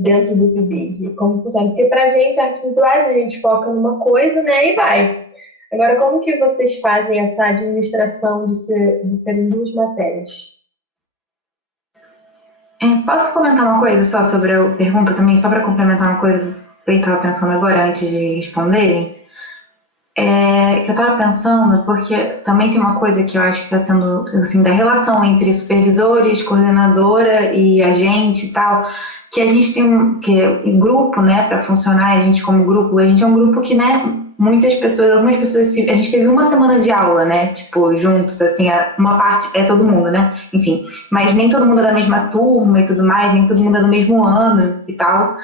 dentro do PIBID? Como funciona? Porque para a gente, artes visuais, a gente foca numa coisa, né, e vai. Agora, como que vocês fazem essa administração de serem duas matérias? Posso comentar uma coisa só sobre a pergunta também, só para complementar uma coisa que eu estava pensando agora, antes de responderem? Que eu estava pensando, porque também tem uma coisa que eu acho que está sendo, assim, da relação entre supervisores, coordenadora e a gente e tal, que a gente tem em grupo, né, para funcionar, a gente como grupo, a gente é um grupo que, né, algumas pessoas, a gente teve uma semana de aula, né, tipo, juntos, assim, uma parte é todo mundo, né, enfim, mas nem todo mundo é da mesma turma e tudo mais, nem todo mundo é do mesmo ano e tal,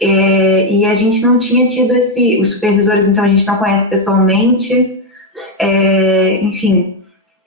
e a gente não tinha tido os supervisores, então a gente não conhece pessoalmente, enfim,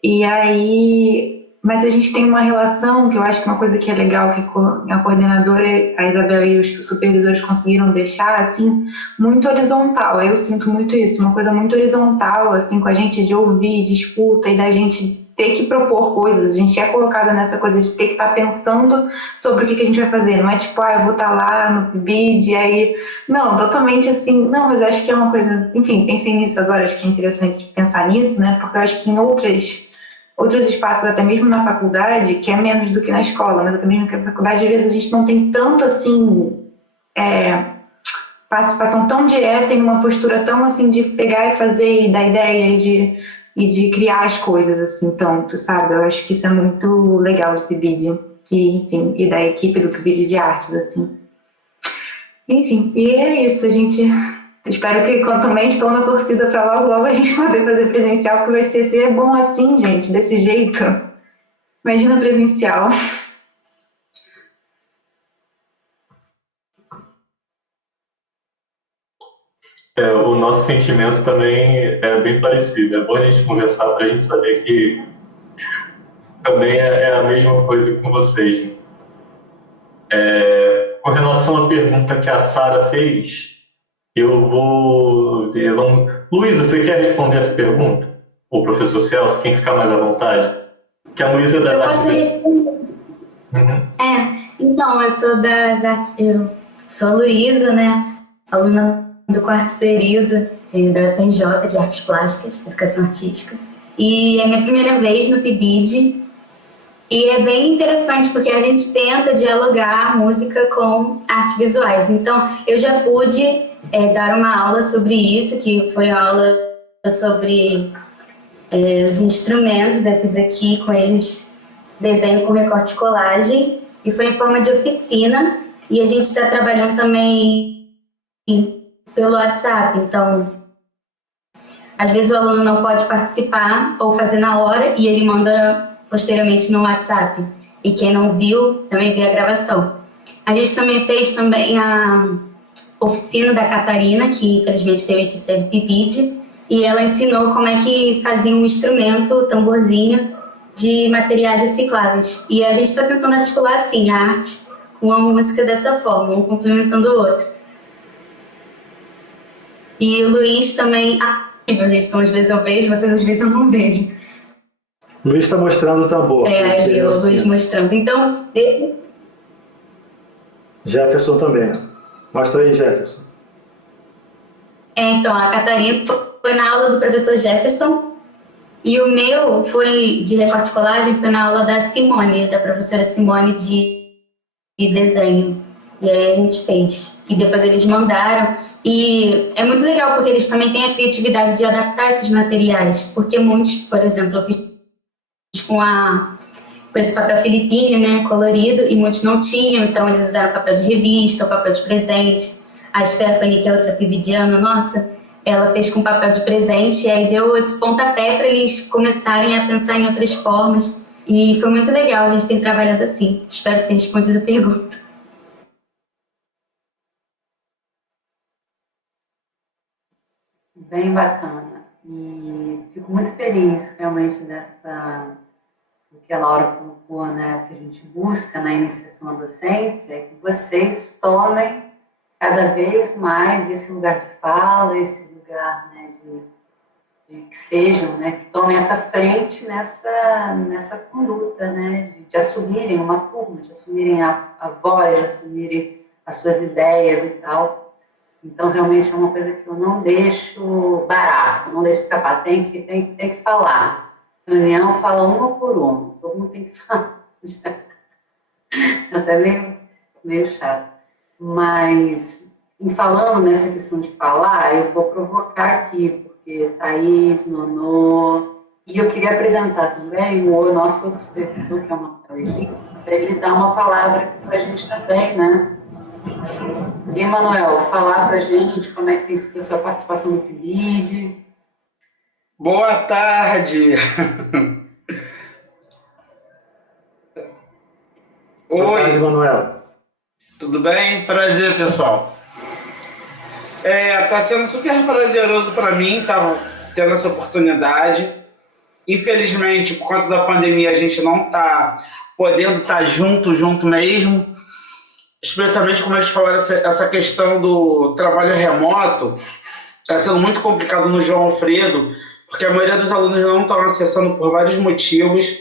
e aí, mas a gente tem uma relação que eu acho que é uma coisa que é legal, que a coordenadora, a Isabel e os supervisores conseguiram deixar, assim, muito horizontal. Eu sinto muito isso, uma coisa muito horizontal, assim, com a gente, de ouvir, de escuta e da gente ter que propor coisas. A gente é colocada nessa coisa de ter que estar pensando sobre o que a gente vai fazer. Não é tipo, eu vou estar lá no PIBID, e aí... Não, totalmente assim... Não, mas eu acho que é uma coisa... Enfim, pensei nisso agora, acho que é interessante pensar nisso, né? Porque eu acho que em outros espaços, até mesmo na faculdade, que é menos do que na escola, mas até mesmo na faculdade, às vezes a gente não tem tanto, assim, participação tão direta em uma postura tão, assim, de pegar e fazer e dar ideia e de criar as coisas, assim, tanto, sabe? Eu acho que isso é muito legal do PIBID, enfim, e da equipe do PIBID de artes, assim. Enfim, e é isso, a gente... Espero que também estou na torcida para logo a gente poder fazer presencial, porque vai ser bom assim, gente, desse jeito. Imagina presencial. O nosso sentimento também é bem parecido. É bom a gente conversar para a gente saber que também é a mesma coisa com vocês. Né? Com relação à pergunta que a Sara fez, eu vou... Luísa, você quer responder essa pergunta? Ou o professor Celso, quem ficar mais à vontade? Que a Luísa é das artes... Eu posso responder. Então, eu sou das artes... Eu sou a Luísa, né? Aluna do 4º período da UFRJ de Artes Plásticas, Educação Artística. E é minha primeira vez no PIBID. E é bem interessante, porque a gente tenta dialogar música com artes visuais. Então, eu já pude dar uma aula sobre isso, que foi a aula sobre os instrumentos. Eu fiz aqui com eles desenho com recorte e colagem, e foi em forma de oficina, e a gente está trabalhando também pelo WhatsApp, então às vezes o aluno não pode participar ou fazer na hora e ele manda posteriormente no WhatsApp. E quem não viu, também vê a gravação. A gente também fez também a oficina da Catarina, que infelizmente teve que ser do PIBID, e ela ensinou como é que fazia um instrumento, tamborzinho, de materiais recicláveis. E a gente está tentando articular, assim, a arte com a música dessa forma, um complementando o outro. E o Luiz também... gente, então às vezes eu vejo, vocês às vezes eu não vejo. O Luiz está mostrando o tambor. Ali o Luiz mostrando. Então, Jefferson também. Mostra aí, Jefferson. Então, a Catarina foi na aula do professor Jefferson e o meu foi de recorte e colagem, foi na aula da Simone, da professora Simone de desenho. E aí a gente fez. E depois eles mandaram. E é muito legal porque eles também têm a criatividade de adaptar esses materiais. Porque muitos, por exemplo, eu fiz com esse papel filipino, né, colorido, e muitos não tinham, então eles usaram papel de revista, papel de presente. A Stephanie, que é outra pibidiana, nossa, ela fez com papel de presente, e aí deu esse pontapé para eles começarem a pensar em outras formas. E foi muito legal, a gente tem trabalhado assim. Espero ter respondido a pergunta. Bem bacana. E fico muito feliz, realmente, do que a Laura colocou, né, o que a gente busca na iniciação à docência, é que vocês tomem cada vez mais esse lugar de fala, esse lugar, né, de que sejam, né, que tomem essa frente nessa conduta, né, de assumirem uma turma, de assumirem a voz, de assumirem as suas ideias e tal. Então, realmente é uma coisa que eu não deixo barato, não deixo escapar, tem que falar. Reunião fala uma por uma, todo mundo tem que falar. Até meio chato. Mas, em falando nessa questão de falar, eu vou provocar aqui, porque Thaís, Nonô, e eu queria apresentar também o nosso outro supervisor, que é o Manuel, para ele dar uma palavra para a gente também, né? E, Manuel, falar para a gente como é que tem sido a sua participação no PIBID. Boa tarde! Oi! Boa tarde, Manuel. Tudo bem? Prazer, pessoal. Tá sendo super prazeroso para mim estar tendo essa oportunidade. Infelizmente, por conta da pandemia, a gente não está podendo estar junto mesmo. Especialmente, como eles falaram, essa questão do trabalho remoto está sendo muito complicado no João Alfredo, porque a maioria dos alunos não estão acessando por vários motivos,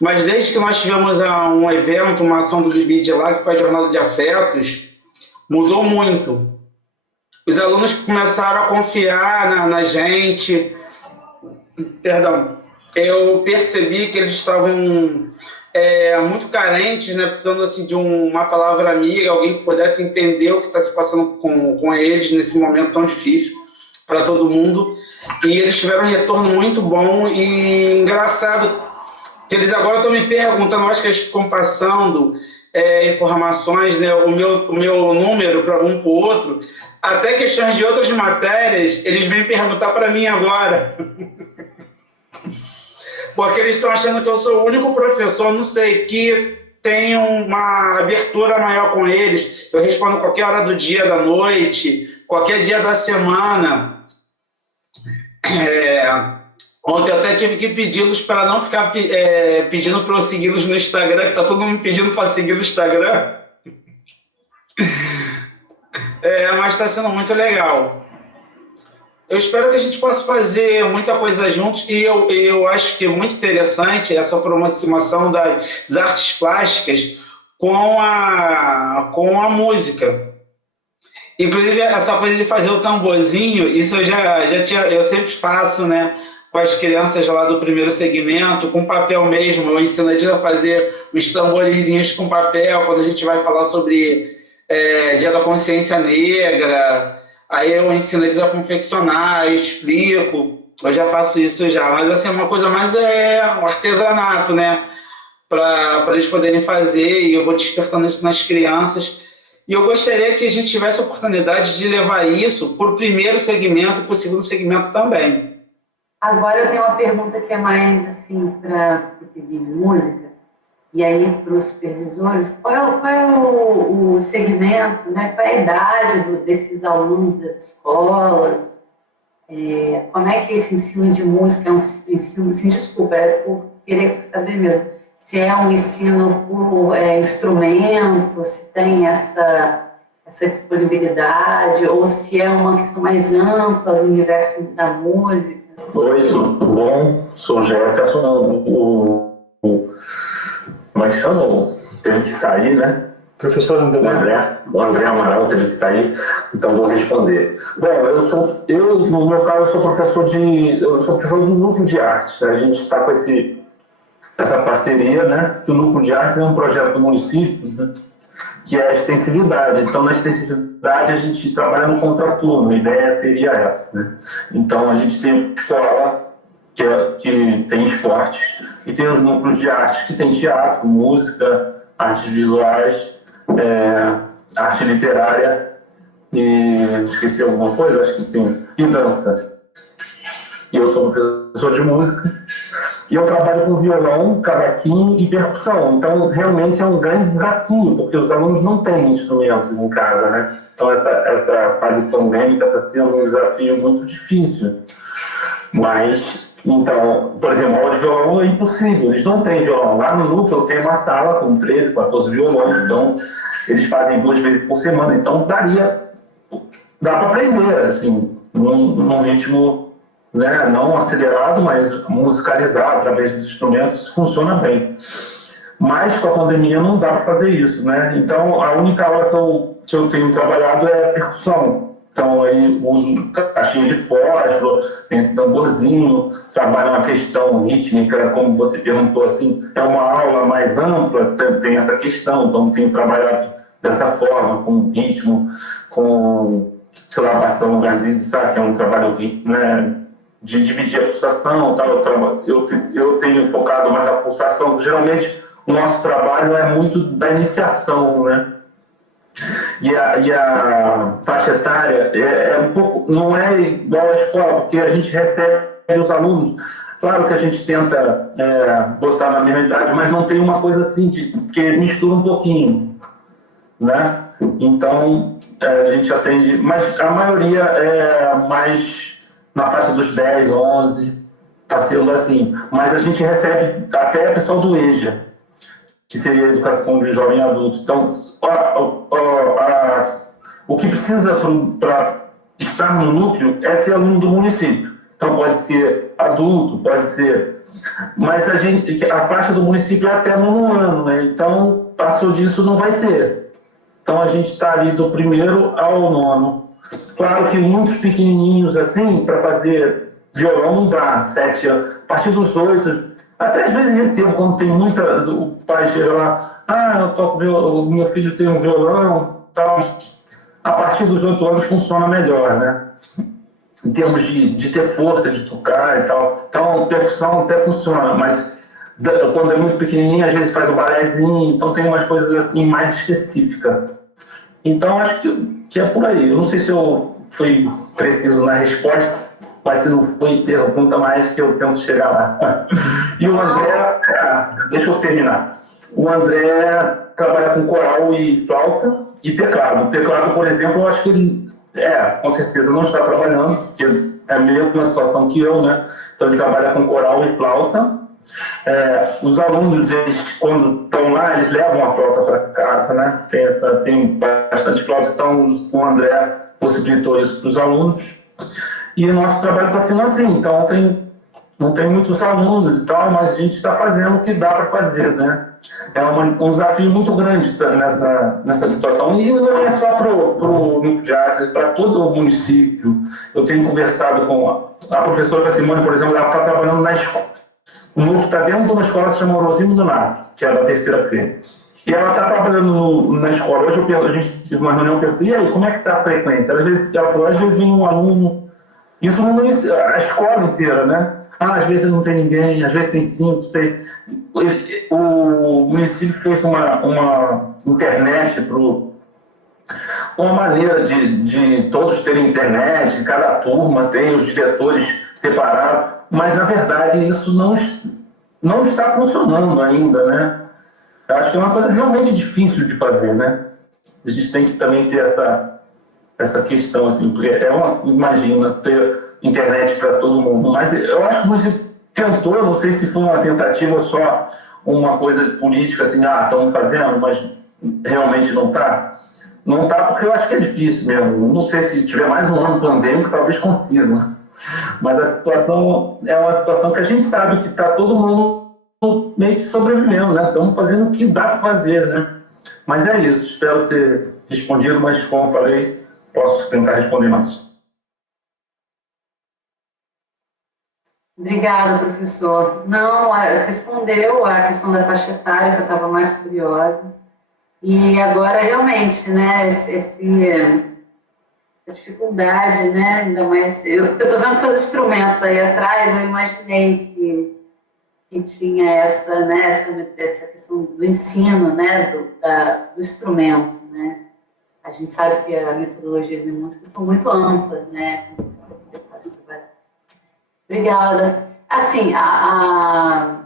mas desde que nós tivemos um evento, uma ação do PIBID lá, que foi a Jornada de Afetos, mudou muito. Os alunos começaram a confiar na gente. Perdão, eu percebi que eles estavam muito carentes, né, precisando assim, de uma palavra amiga, alguém que pudesse entender o que está se passando com eles nesse momento tão difícil para todo mundo. E eles tiveram um retorno muito bom e engraçado que eles agora estão me perguntando, acho que eles ficam passando informações, né, o meu número para um para o outro, até questões de outras matérias, eles vêm perguntar para mim agora. Porque eles estão achando que eu sou o único professor, não sei, que tem uma abertura maior com eles. Eu respondo qualquer hora do dia, da noite, qualquer dia da semana. Ontem eu até tive que pedi-los para não ficar pedindo para eu segui-los no Instagram, que está todo mundo pedindo para seguir no Instagram. Mas está sendo muito legal. Eu espero que a gente possa fazer muita coisa juntos e eu acho que é muito interessante essa aproximação das artes plásticas com a música. Inclusive, essa coisa de fazer o tamborzinho, isso eu sempre faço, né, com as crianças lá do primeiro segmento, com papel mesmo. Eu ensino eles a fazer os tamborizinhos com papel, quando a gente vai falar sobre Dia da Consciência Negra. Aí eu ensino eles a confeccionar, eu explico, eu já faço isso já. Mas assim, uma coisa mais um artesanato, né? para eles poderem fazer, e eu vou despertando isso nas crianças. E eu gostaria que a gente tivesse a oportunidade de levar isso para o primeiro segmento e para o segundo segmento também. Agora eu tenho uma pergunta que é mais assim para o PIB de música, e aí para os supervisores, qual é o segmento, né? Qual é a idade desses alunos das escolas? Como é que esse ensino de música é um ensino, assim, desculpa, é por querer saber mesmo, se é um ensino por instrumento, se tem essa disponibilidade, ou se é uma questão mais ampla do universo da música. Oi, tudo bom? Sou o Jefferson. Como é que chama? Teve que sair, né? Professor André. O André Amaral teve que sair, então vou responder. Bom, eu no meu caso, sou professor do Núcleo de Artes. A gente está com essa parceria, né? Que o Núcleo de Artes é um projeto do município, né? Que é a extensividade. Então, na extensividade, a gente trabalha no contraturno. A ideia seria essa, né? Então, a gente tem uma escola que tem esporte e tem os núcleos de arte que tem teatro, música, artes visuais, arte literária e esqueci alguma coisa? Acho que sim. E dança. E eu sou professor de música. E eu trabalho com violão, cavaquinho e percussão. Então, realmente é um grande desafio, porque os alunos não têm instrumentos em casa, né? Então, essa fase pandêmica está sendo um desafio muito difícil. Mas, então, por exemplo, aula de violão é impossível. Eles não têm violão. Lá no núcleo eu tenho uma sala com 13, 14 violões. Então, eles fazem 2 vezes por semana. Então, dá para aprender, assim, num ritmo... né, não acelerado, mas musicalizar através dos instrumentos funciona bem. Mas com a pandemia não dá para fazer isso, né? Então a única aula que eu tenho trabalhado é percussão. Então aí uso caixinha de fósforo, tem esse tamborzinho, trabalho uma questão rítmica, como você perguntou, assim, é uma aula mais ampla, tem essa questão, então tenho trabalhado dessa forma, com ritmo, com, sei lá, passar um lugarzinho, sabe, que é um trabalho, né, de dividir a pulsação, tal. Eu tenho focado mais na pulsação. Geralmente, o nosso trabalho é muito da iniciação, né? E a faixa etária é um pouco, não é igual à escola, porque a gente recebe os alunos. Claro que a gente tenta botar na mesma idade, mas não tem uma coisa assim, que mistura um pouquinho, né? Então, a gente atende, mas a maioria é mais na faixa dos 10, 11, está sendo assim. Mas a gente recebe até pessoal do EJA, que seria a educação de jovem e adulto. Então, o que precisa para estar no núcleo é ser aluno do município. Então, pode ser adulto, pode ser... Mas a faixa do município é até 9º ano, né? Então, passou disso, não vai ter. Então, a gente está ali do 1º ao 9º. Claro que muitos pequenininhos, assim, para fazer violão não dá, 7 anos. A partir dos 8, até às vezes recebo, quando tem muita... O pai chega lá, eu toco violão, meu filho tem um violão, tal. A partir dos 8 anos funciona melhor, né? Em termos de ter força de tocar e tal. Então, percussão até funciona, mas quando é muito pequenininho, às vezes faz o balézinho, então tem umas coisas assim mais específicas. Então, acho que é por aí. Eu não sei se eu fui preciso na resposta, mas se não foi, pergunta mais que eu tento chegar lá. E o André, deixa eu terminar. O André trabalha com coral e flauta e teclado. O teclado, por exemplo, eu acho que ele, com certeza não está trabalhando, porque é a mesma situação que eu, né? Então, ele trabalha com coral e flauta. Os alunos, eles, quando estão lá, eles levam a flauta para casa, né? Tem bastante flauta, então o André possibilitou isso para os alunos. E o nosso trabalho está sendo assim, então não tem muitos alunos e tal, mas a gente está fazendo o que dá para fazer, né? É um desafio muito grande nessa situação. E não é só para o Núcleo de Artes, é para todo o município. Eu tenho conversado com a professora Simone, por exemplo, ela está trabalhando na escola. O núcleo está dentro de uma escola que se chama Rosino Donato, que é da 3ª CRE. E ela está trabalhando na escola. Hoje a gente fez uma reunião e perguntei, e aí, como é que está a frequência? Ela falou, às vezes vem um aluno Isso a escola inteira, né? Às vezes não tem ninguém, às vezes tem 5, 6. O município fez uma internet uma maneira de todos terem internet, cada turma tem os diretores separados, mas na verdade isso não está funcionando ainda, né? Eu acho que é uma coisa realmente difícil de fazer, né? A gente tem que também ter essa questão, assim, porque imagina, ter internet para todo mundo, mas eu acho que você tentou, não sei se foi uma tentativa ou só uma coisa política, assim, estamos fazendo, mas realmente não está. Não está porque eu acho que é difícil mesmo. Não sei se tiver mais um ano pandêmico, talvez consiga. Mas a situação é uma situação que a gente sabe que está todo mundo meio que sobrevivendo, né? Estamos fazendo o que dá para fazer, né? Mas é isso. Espero ter respondido, mas como eu falei, posso tentar responder mais. Obrigada, professor. Não, respondeu a questão da faixa etária, que eu estava mais curiosa. E agora, realmente, né, a dificuldade, né, ainda mais... Eu estou vendo seus instrumentos aí atrás, eu imaginei que tinha essa, né, essa questão do ensino, né, do instrumento, né. A gente sabe que as metodologias de música são muito amplas, né. Obrigada. Assim, a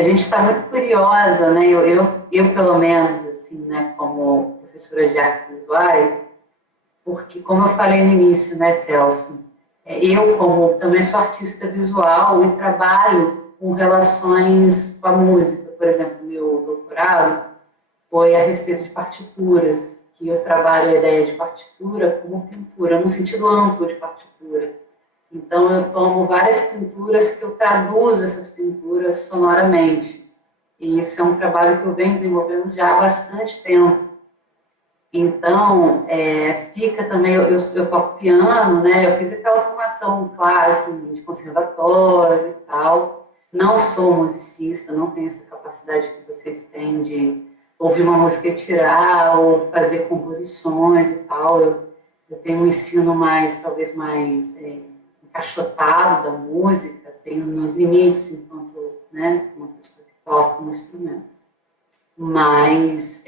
gente está muito curiosa, né? Eu pelo menos, assim, né, como professora de artes visuais, porque, como eu falei no início, né, Celso, eu, como também sou artista visual e trabalho com relações com a música. Por exemplo, meu doutorado foi a respeito de partituras, que eu trabalho a ideia de partitura como pintura, no sentido amplo de partitura. Então, eu tomo várias pinturas que eu traduzo essas pinturas sonoramente. E isso é um trabalho que eu venho desenvolvendo já há bastante tempo. Então, fica também... Eu toco piano, né? Eu fiz aquela formação clássica de conservatório e tal. Não sou musicista, não tenho essa capacidade que vocês têm de ouvir uma música e tirar, ou fazer composições e tal. Eu tenho um ensino talvez mais encaixotado da música, tenho meus limites enquanto, né, uma pessoa que toca um instrumento. Mas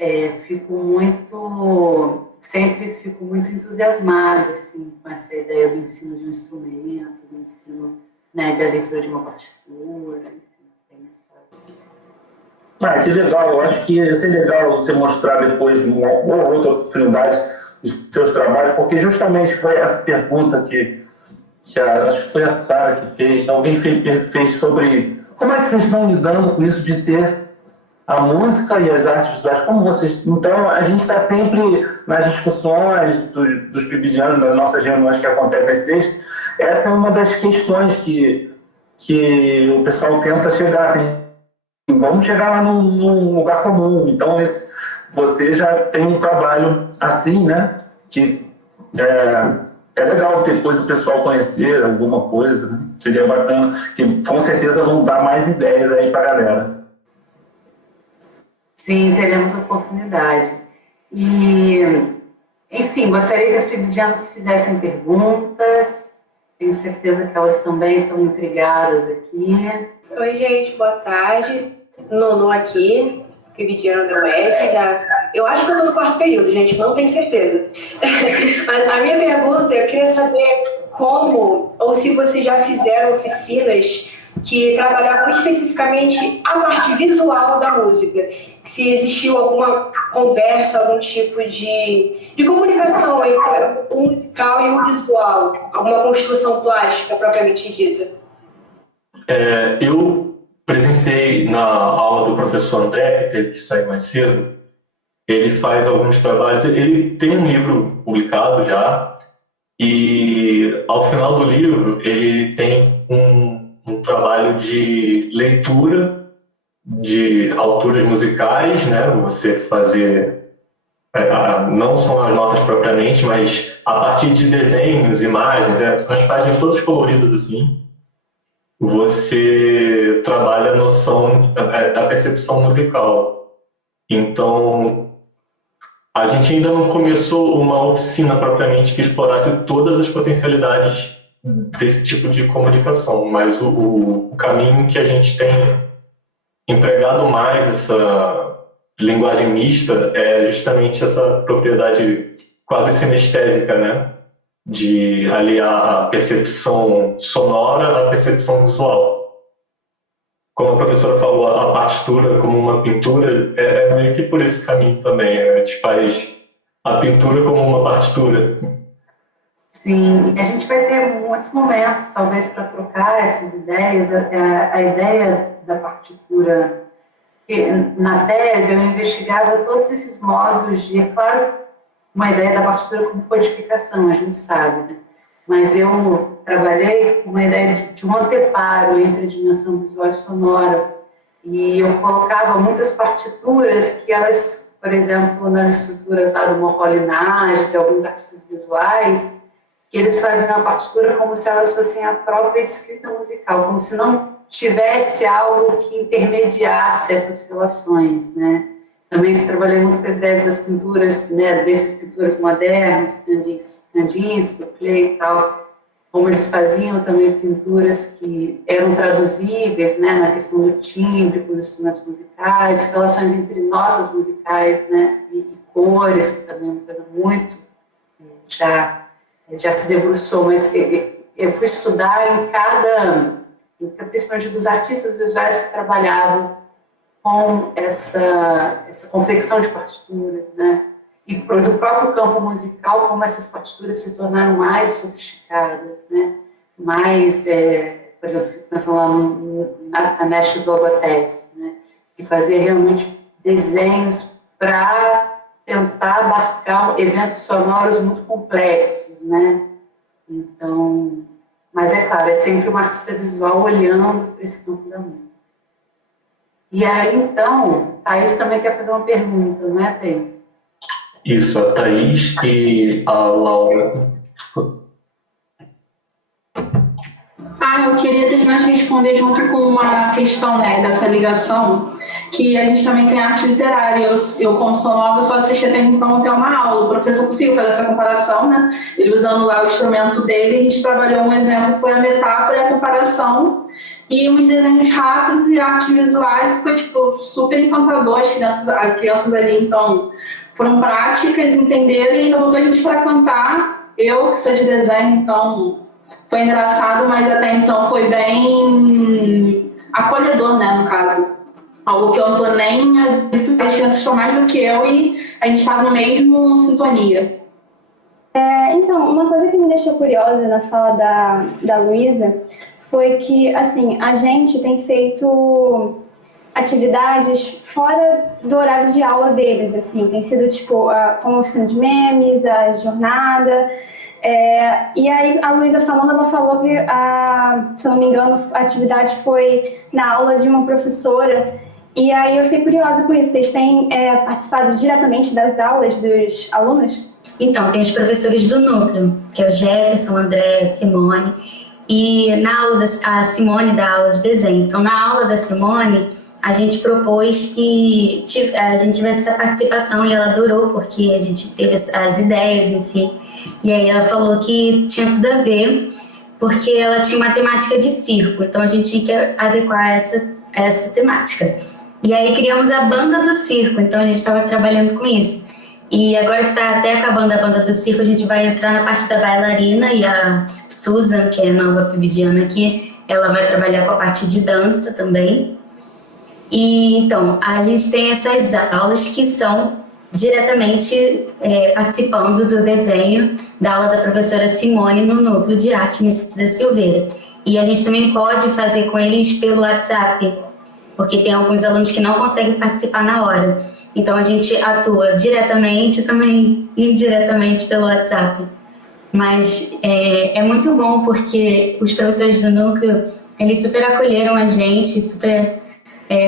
sempre fico muito entusiasmada, assim, com essa ideia do ensino de um instrumento, do ensino, né, da leitura de uma partitura, enfim, tem essa... Que legal, eu acho que ia ser legal você mostrar depois uma ou outra oportunidade dos seus trabalhos, porque justamente foi essa pergunta que acho que foi a Sara que fez, alguém fez sobre como é que vocês estão lidando com isso de ter a música e as artes visuais, como vocês... Então, a gente está sempre nas discussões dos pibidianos, das nossas reuniões que acontecem às sextas. Essa é uma das questões que o pessoal tenta chegar, assim, vamos chegar lá num lugar comum. Então, você já tem um trabalho assim, né, que é legal depois o pessoal conhecer alguma coisa, né? Seria bacana, que com certeza vão dar mais ideias aí para a galera. Sim, teremos oportunidade. E, enfim, gostaria que as pibidianas fizessem perguntas. Tenho certeza que elas também estão intrigadas aqui. Oi, gente, boa tarde. Nono aqui, pibidiana da UES. Eu acho que eu estou no quarto período, gente, não tenho certeza. Mas a minha pergunta, eu queria saber como, ou se vocês já fizeram oficinas que trabalhavam especificamente a parte visual da música. Se existiu alguma conversa, algum tipo de comunicação entre o musical e o visual, alguma construção plástica propriamente dita. Eu presenciei na aula do professor André, que teve que sair mais cedo. Ele faz alguns trabalhos, ele tem um livro publicado já, e ao final do livro ele tem um trabalho de leitura de autores musicais, né? Você fazer, não são as notas propriamente, mas a partir de desenhos, imagens, são as páginas todas coloridas assim, você trabalha a noção da percepção musical. Então, A gente ainda não começou uma oficina propriamente que explorasse todas as potencialidades desse tipo de comunicação, mas o caminho que a gente tem empregado mais essa linguagem mista é justamente essa propriedade quase sinestésica, né? De aliar a percepção sonora à percepção visual. Como a professora falou, a partitura como uma pintura é meio que por esse caminho também. A gente faz a pintura como uma partitura. Sim, e a gente vai ter muitos momentos, talvez, para trocar essas ideias. A ideia da partitura, na tese, eu investigava todos esses modos de, é claro, uma ideia da partitura como codificação, a gente sabe, né? Mas eu trabalhei com uma ideia de um anteparo entre a dimensão visual e sonora, e eu colocava muitas partituras que elas, por exemplo, nas estruturas lá do Morrolinage, de alguns artistas visuais, que eles faziam a partitura como se elas fossem a própria escrita musical, como se não tivesse algo que intermediasse essas relações, né? Também trabalhei muito com as ideias das pinturas, né, desses pintores modernos, Kandinsky, Klee e tal, como eles faziam também pinturas que eram traduzíveis, né, na questão do timbre, com os instrumentos musicais, relações entre notas musicais, né, e cores, que também é uma coisa muito já se debruçou, mas eu fui estudar principalmente dos artistas visuais que trabalhavam com essa confecção de partituras, né? E do próprio campo musical, como essas partituras se tornaram mais sofisticadas, né? Mais, por exemplo, fico pensando lá na Nestes Logothetes, né? Que fazia realmente desenhos para tentar abarcar eventos sonoros muito complexos, né? Então, mas é claro, é sempre um artista visual olhando para esse campo da música. E aí, então, Thaís também quer fazer uma pergunta, não é, Thaís? Isso, a Thaís e a Laura. Eu queria terminar de responder junto com uma questão, né, dessa ligação, que a gente também tem arte literária. Eu como sou nova, só assisti até então ter uma aula. O professor conseguiu fazer essa comparação, né? Ele usando lá o instrumento dele, a gente trabalhou um exemplo, foi a metáfora e a comparação, e uns desenhos rápidos e artes visuais, que foi, tipo, super encantador. As crianças ali, então, foram práticas, entenderam, e ainda botou a gente para cantar. Eu, que sou de desenho, então, foi engraçado, mas até então foi bem acolhedor, né, no caso. Algo que eu não tô nem admito, as crianças estão mais do que eu e a gente estava no mesmo sintonia. Então, uma coisa que me deixou curiosa na fala da Luísa foi que, assim, a gente tem feito atividades fora do horário de aula deles, assim, tem sido, tipo, como oficina de memes, a jornada, e aí a Luísa falando, ela falou que, se eu não me engano, a atividade foi na aula de uma professora, e aí eu fiquei curiosa com isso. Vocês têm participado diretamente das aulas dos alunos? Então, tem os professores do núcleo, que é o Jefferson, André, Simone, e na aula a Simone dá aula de desenho. Então, na aula da Simone, a gente propôs que a gente tivesse essa participação, e ela adorou, porque a gente teve as ideias, enfim. E aí ela falou que tinha tudo a ver, porque ela tinha uma temática de circo, então a gente tinha que adequar essa temática. E aí criamos a banda do circo, então a gente estava trabalhando com isso. E agora que está até acabando a banda do circo, a gente vai entrar na parte da bailarina, e a Susan, que é a nova pibidiana aqui, ela vai trabalhar com a parte de dança também. E então, a gente tem essas aulas que são diretamente participando do desenho da aula da professora Simone no Núcleo de Arte Início da Silveira. E a gente também pode fazer com eles pelo WhatsApp, porque tem alguns alunos que não conseguem participar na hora. Então, a gente atua diretamente e também indiretamente pelo WhatsApp. Mas é muito bom, porque os professores do núcleo, eles super acolheram a gente, super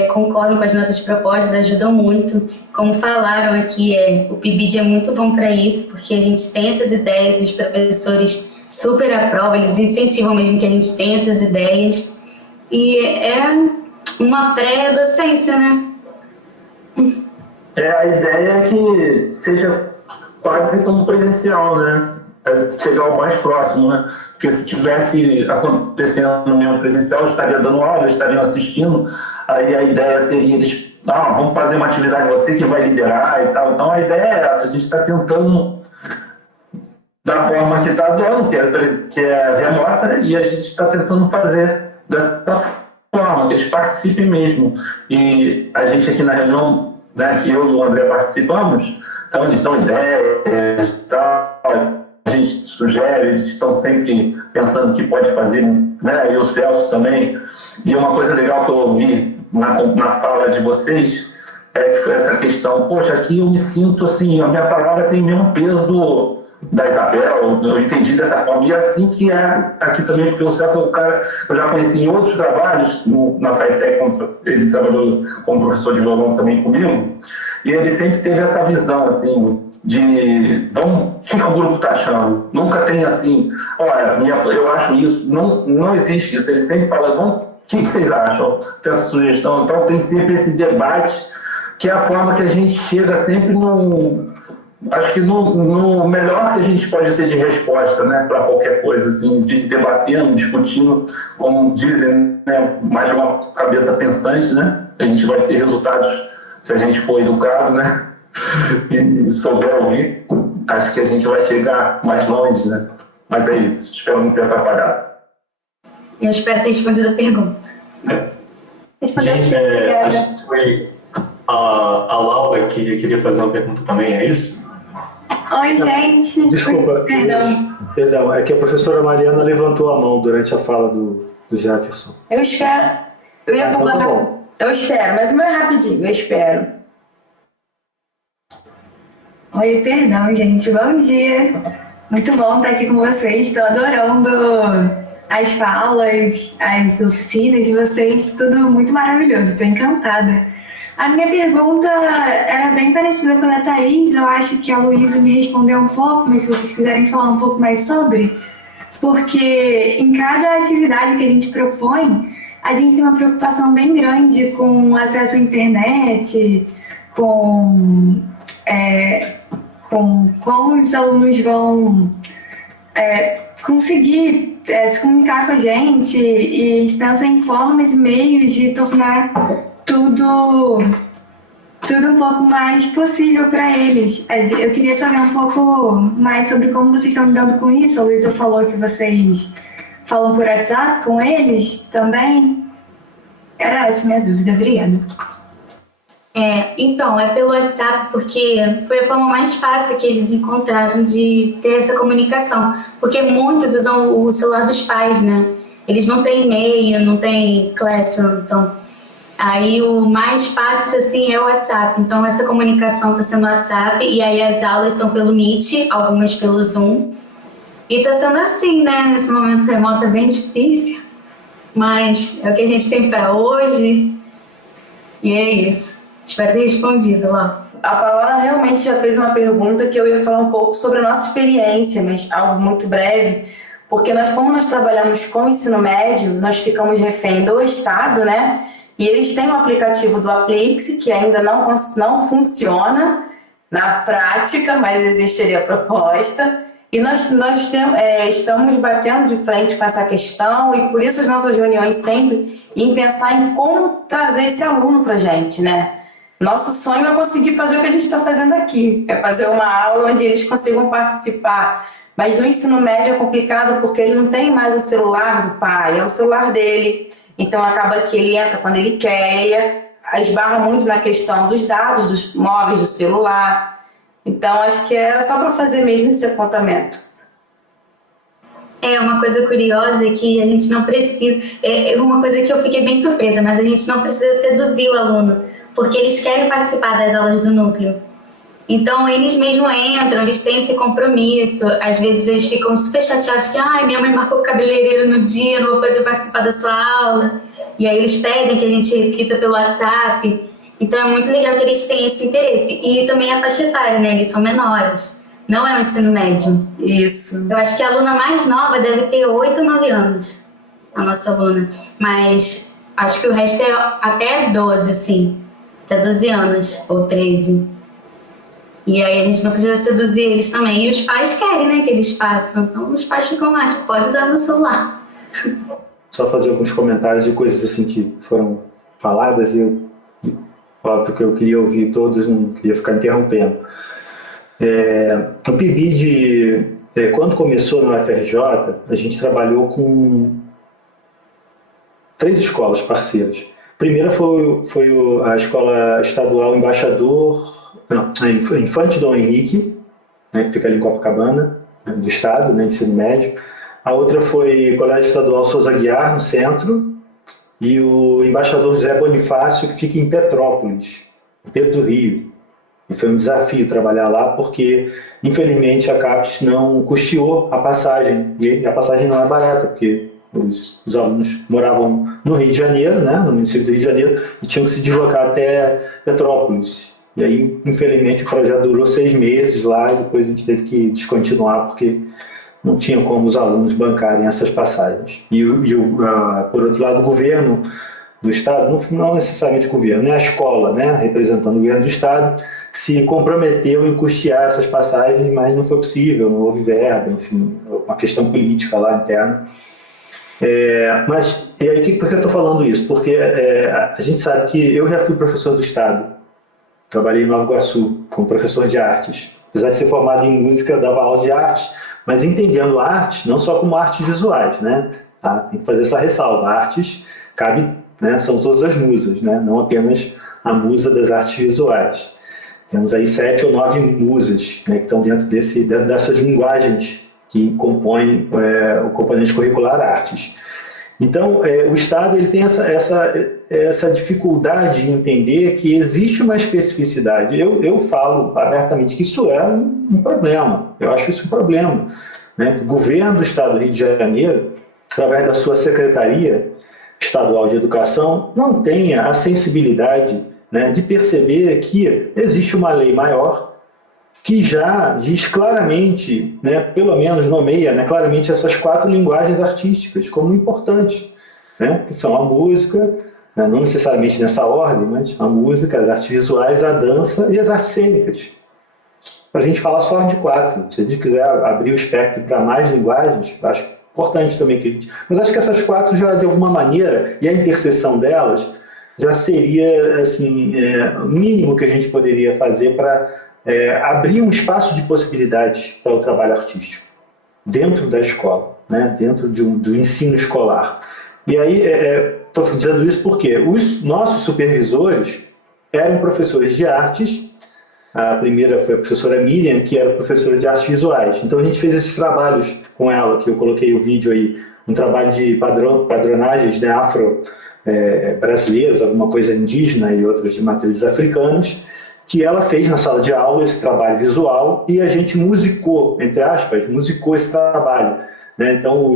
concordam com as nossas propostas, ajudam muito. Como falaram aqui, o PIBID é muito bom para isso, porque a gente tem essas ideias e os professores super aprovam, eles incentivam mesmo que a gente tenha essas ideias. E é uma pré-docência, né? A ideia é que seja quase como presencial, né? Chegar ao mais próximo, né? Porque se tivesse acontecendo no mesmo presencial, eu estaria dando aula, eu estaria assistindo, aí a ideia seria eles, vamos fazer uma atividade, você que vai liderar e tal. Então a ideia é essa, a gente está tentando da forma que está dando, que é remota, e a gente está tentando fazer dessa forma, que eles participem mesmo. E a gente aqui na reunião, né, que eu e o André participamos, então eles dão ideias, tal, a gente sugere, eles estão sempre pensando que pode fazer, né, e o Celso também. E uma coisa legal que eu ouvi na fala de vocês é que foi essa questão, poxa, aqui eu me sinto assim, a minha palavra tem o mesmo peso da Isabel, eu entendi dessa forma, e assim que é aqui também, porque o Celso é um cara que eu já conheci em outros trabalhos, na FATEC, ele trabalhou como professor de violão também comigo, e ele sempre teve essa visão, assim, de, o que o grupo está achando? Nunca tem assim, olha, eu acho isso, não existe isso, ele sempre fala, o que vocês acham? Tem essa sugestão, então tem sempre esse debate, que é a forma que a gente chega sempre acho que no melhor que a gente pode ter de resposta, né, para qualquer coisa, assim, de debatendo, discutindo, como dizem, né, mais de uma cabeça pensante, né, a gente vai ter resultados se a gente for educado, né, e souber ouvir, acho que a gente vai chegar mais longe, né, mas é isso, espero não ter atrapalhado. Eu espero ter respondido a pergunta. Gente, acho que foi a Laura que queria fazer uma pergunta também, é isso? Oi, gente. Desculpa. Perdão, é que a professora Mariana levantou a mão durante a fala do Jefferson. Eu espero. Eu ia falar. Então, eu espero, mas o meu é rapidinho, eu espero. Oi, perdão, gente. Bom dia. Muito bom estar aqui com vocês. Estou adorando as falas, as oficinas de vocês. Tudo muito maravilhoso. Estou encantada. A minha pergunta era bem parecida com a da Thaís. Eu acho que a Luísa me respondeu um pouco, mas se vocês quiserem falar um pouco mais sobre, porque em cada atividade que a gente propõe, a gente tem uma preocupação bem grande com acesso à internet, com como os alunos vão conseguir se comunicar com a gente, e a gente pensa em formas e meios de tornar tudo um pouco mais possível para eles. Eu queria saber um pouco mais sobre como vocês estão lidando com isso. A Luísa falou que vocês falam por WhatsApp com eles também. Era essa a minha dúvida. Obrigada. Então, é pelo WhatsApp porque foi a forma mais fácil que eles encontraram de ter essa comunicação. Porque muitos usam o celular dos pais, né? Eles não têm e-mail, não têm Classroom, então... Aí o mais fácil, assim, é o WhatsApp. Então, essa comunicação está sendo no WhatsApp, e aí as aulas são pelo Meet, algumas pelo Zoom. E está sendo assim, né? Nesse momento remoto é bem difícil, mas é o que a gente tem para hoje. E é isso. Espero ter respondido lá. A Paola realmente já fez uma pergunta que eu ia falar um pouco sobre a nossa experiência, mas algo muito breve, porque como nós trabalhamos com o ensino médio, nós ficamos refém do Estado, né? E eles têm um aplicativo do Aplix, que ainda não funciona na prática, mas existe ali a proposta. E nós estamos batendo de frente com essa questão, e por isso as nossas reuniões sempre em pensar em como trazer esse aluno para a gente, né? Nosso sonho é conseguir fazer o que a gente está fazendo aqui, é fazer uma aula onde eles consigam participar. Mas no ensino médio é complicado porque ele não tem mais o celular do pai, é o celular dele. Então, acaba que ele entra quando ele quer, esbarra muito na questão dos dados, dos móveis, do celular. Então, acho que era só para fazer mesmo esse apontamento. Uma coisa curiosa é que a gente não precisa... É uma coisa que eu fiquei bem surpresa, mas a gente não precisa seduzir o aluno, porque eles querem participar das aulas do núcleo. Então, eles mesmo entram, eles têm esse compromisso. Às vezes, eles ficam super chateados que minha mãe marcou o cabeleireiro no dia, não vou poder participar da sua aula. E aí, eles pedem que a gente repita pelo WhatsApp. Então, é muito legal que eles tenham esse interesse. E também a faixa etária, né? Eles são menores. Não é o ensino médio. Isso. Eu acho que a aluna mais nova deve ter 8 ou 9 anos, a nossa aluna. Mas acho que o resto é até 12, assim. até 12 anos, ou 13. E aí a gente não precisa seduzir eles também. E os pais querem, né, que eles façam. Então os pais ficam lá, tipo, pode usar meu celular. Só fazer alguns comentários de coisas assim que foram faladas e óbvio que eu queria ouvir todos, não queria ficar interrompendo. O PIBID, quando começou no UFRJ, a gente trabalhou com 3 escolas parceiras. A primeira foi a Escola Estadual Infante Dom Henrique, né, que fica ali em Copacabana, do Estado, né, ensino médio. A outra foi o Colégio Estadual Souza Aguiar, no centro, e o Embaixador José Bonifácio, que fica em Petrópolis, Pedro do Rio. E foi um desafio trabalhar lá, porque, infelizmente, a CAPES não custeou a passagem. E a passagem não é barata, porque os alunos moravam no Rio de Janeiro, né, no município do Rio de Janeiro, e tinham que se deslocar até Petrópolis. E aí, infelizmente, o projeto durou 6 meses lá, e depois a gente teve que descontinuar, porque não tinha como os alunos bancarem essas passagens. Por outro lado, o governo do Estado, não necessariamente o governo, né, a escola, né, representando o governo do Estado, se comprometeu em custear essas passagens, mas não foi possível, não houve verba, enfim, uma questão política lá interna. Mas, e aí, por que eu estou falando isso? Porque a gente sabe que eu já fui professor do Estado, trabalhei em Nova Iguaçu como professor de artes. Apesar de ser formado em música, eu dava aula de artes, mas entendendo artes, não só como artes visuais, né? Tá? Tem que fazer essa ressalva. Artes cabe, né? São todas as musas, né? Não apenas a musa das artes visuais. Temos aí 7 ou 9 musas, né, que estão dentro dessas linguagens que compõem o componente curricular artes. Então, o Estado ele tem essa dificuldade de entender que existe uma especificidade. Eu falo abertamente que isso é um problema. Eu acho isso um problema, né? O governo do Estado do Rio de Janeiro, através da sua Secretaria Estadual de Educação, não tenha a sensibilidade, né, de perceber que existe uma lei maior que já diz claramente, né, pelo menos nomeia, né, claramente essas 4 linguagens artísticas como importantes, né, que são a música, né, não necessariamente nessa ordem, mas a música, as artes visuais, a dança e as artes cênicas. Para a gente falar só de 4, se a gente quiser abrir o espectro para mais linguagens, acho importante também que a gente... Mas acho que essas 4 já, de alguma maneira, e a interseção delas, já seria assim, o mínimo que a gente poderia fazer para abrir um espaço de possibilidades para o trabalho artístico dentro da escola, né? Dentro do ensino escolar. E aí, estou dizendo isso porque os nossos supervisores eram professores de artes. A primeira foi a professora Miriam, que era professora de artes visuais. Então a gente fez esses trabalhos com ela, que eu coloquei o vídeo aí, um trabalho de padronagens, né, brasileiras, alguma coisa indígena e outras de matrizes africanas, que ela fez na sala de aula esse trabalho visual e a gente musicou, entre aspas, musicou esse trabalho, né? Então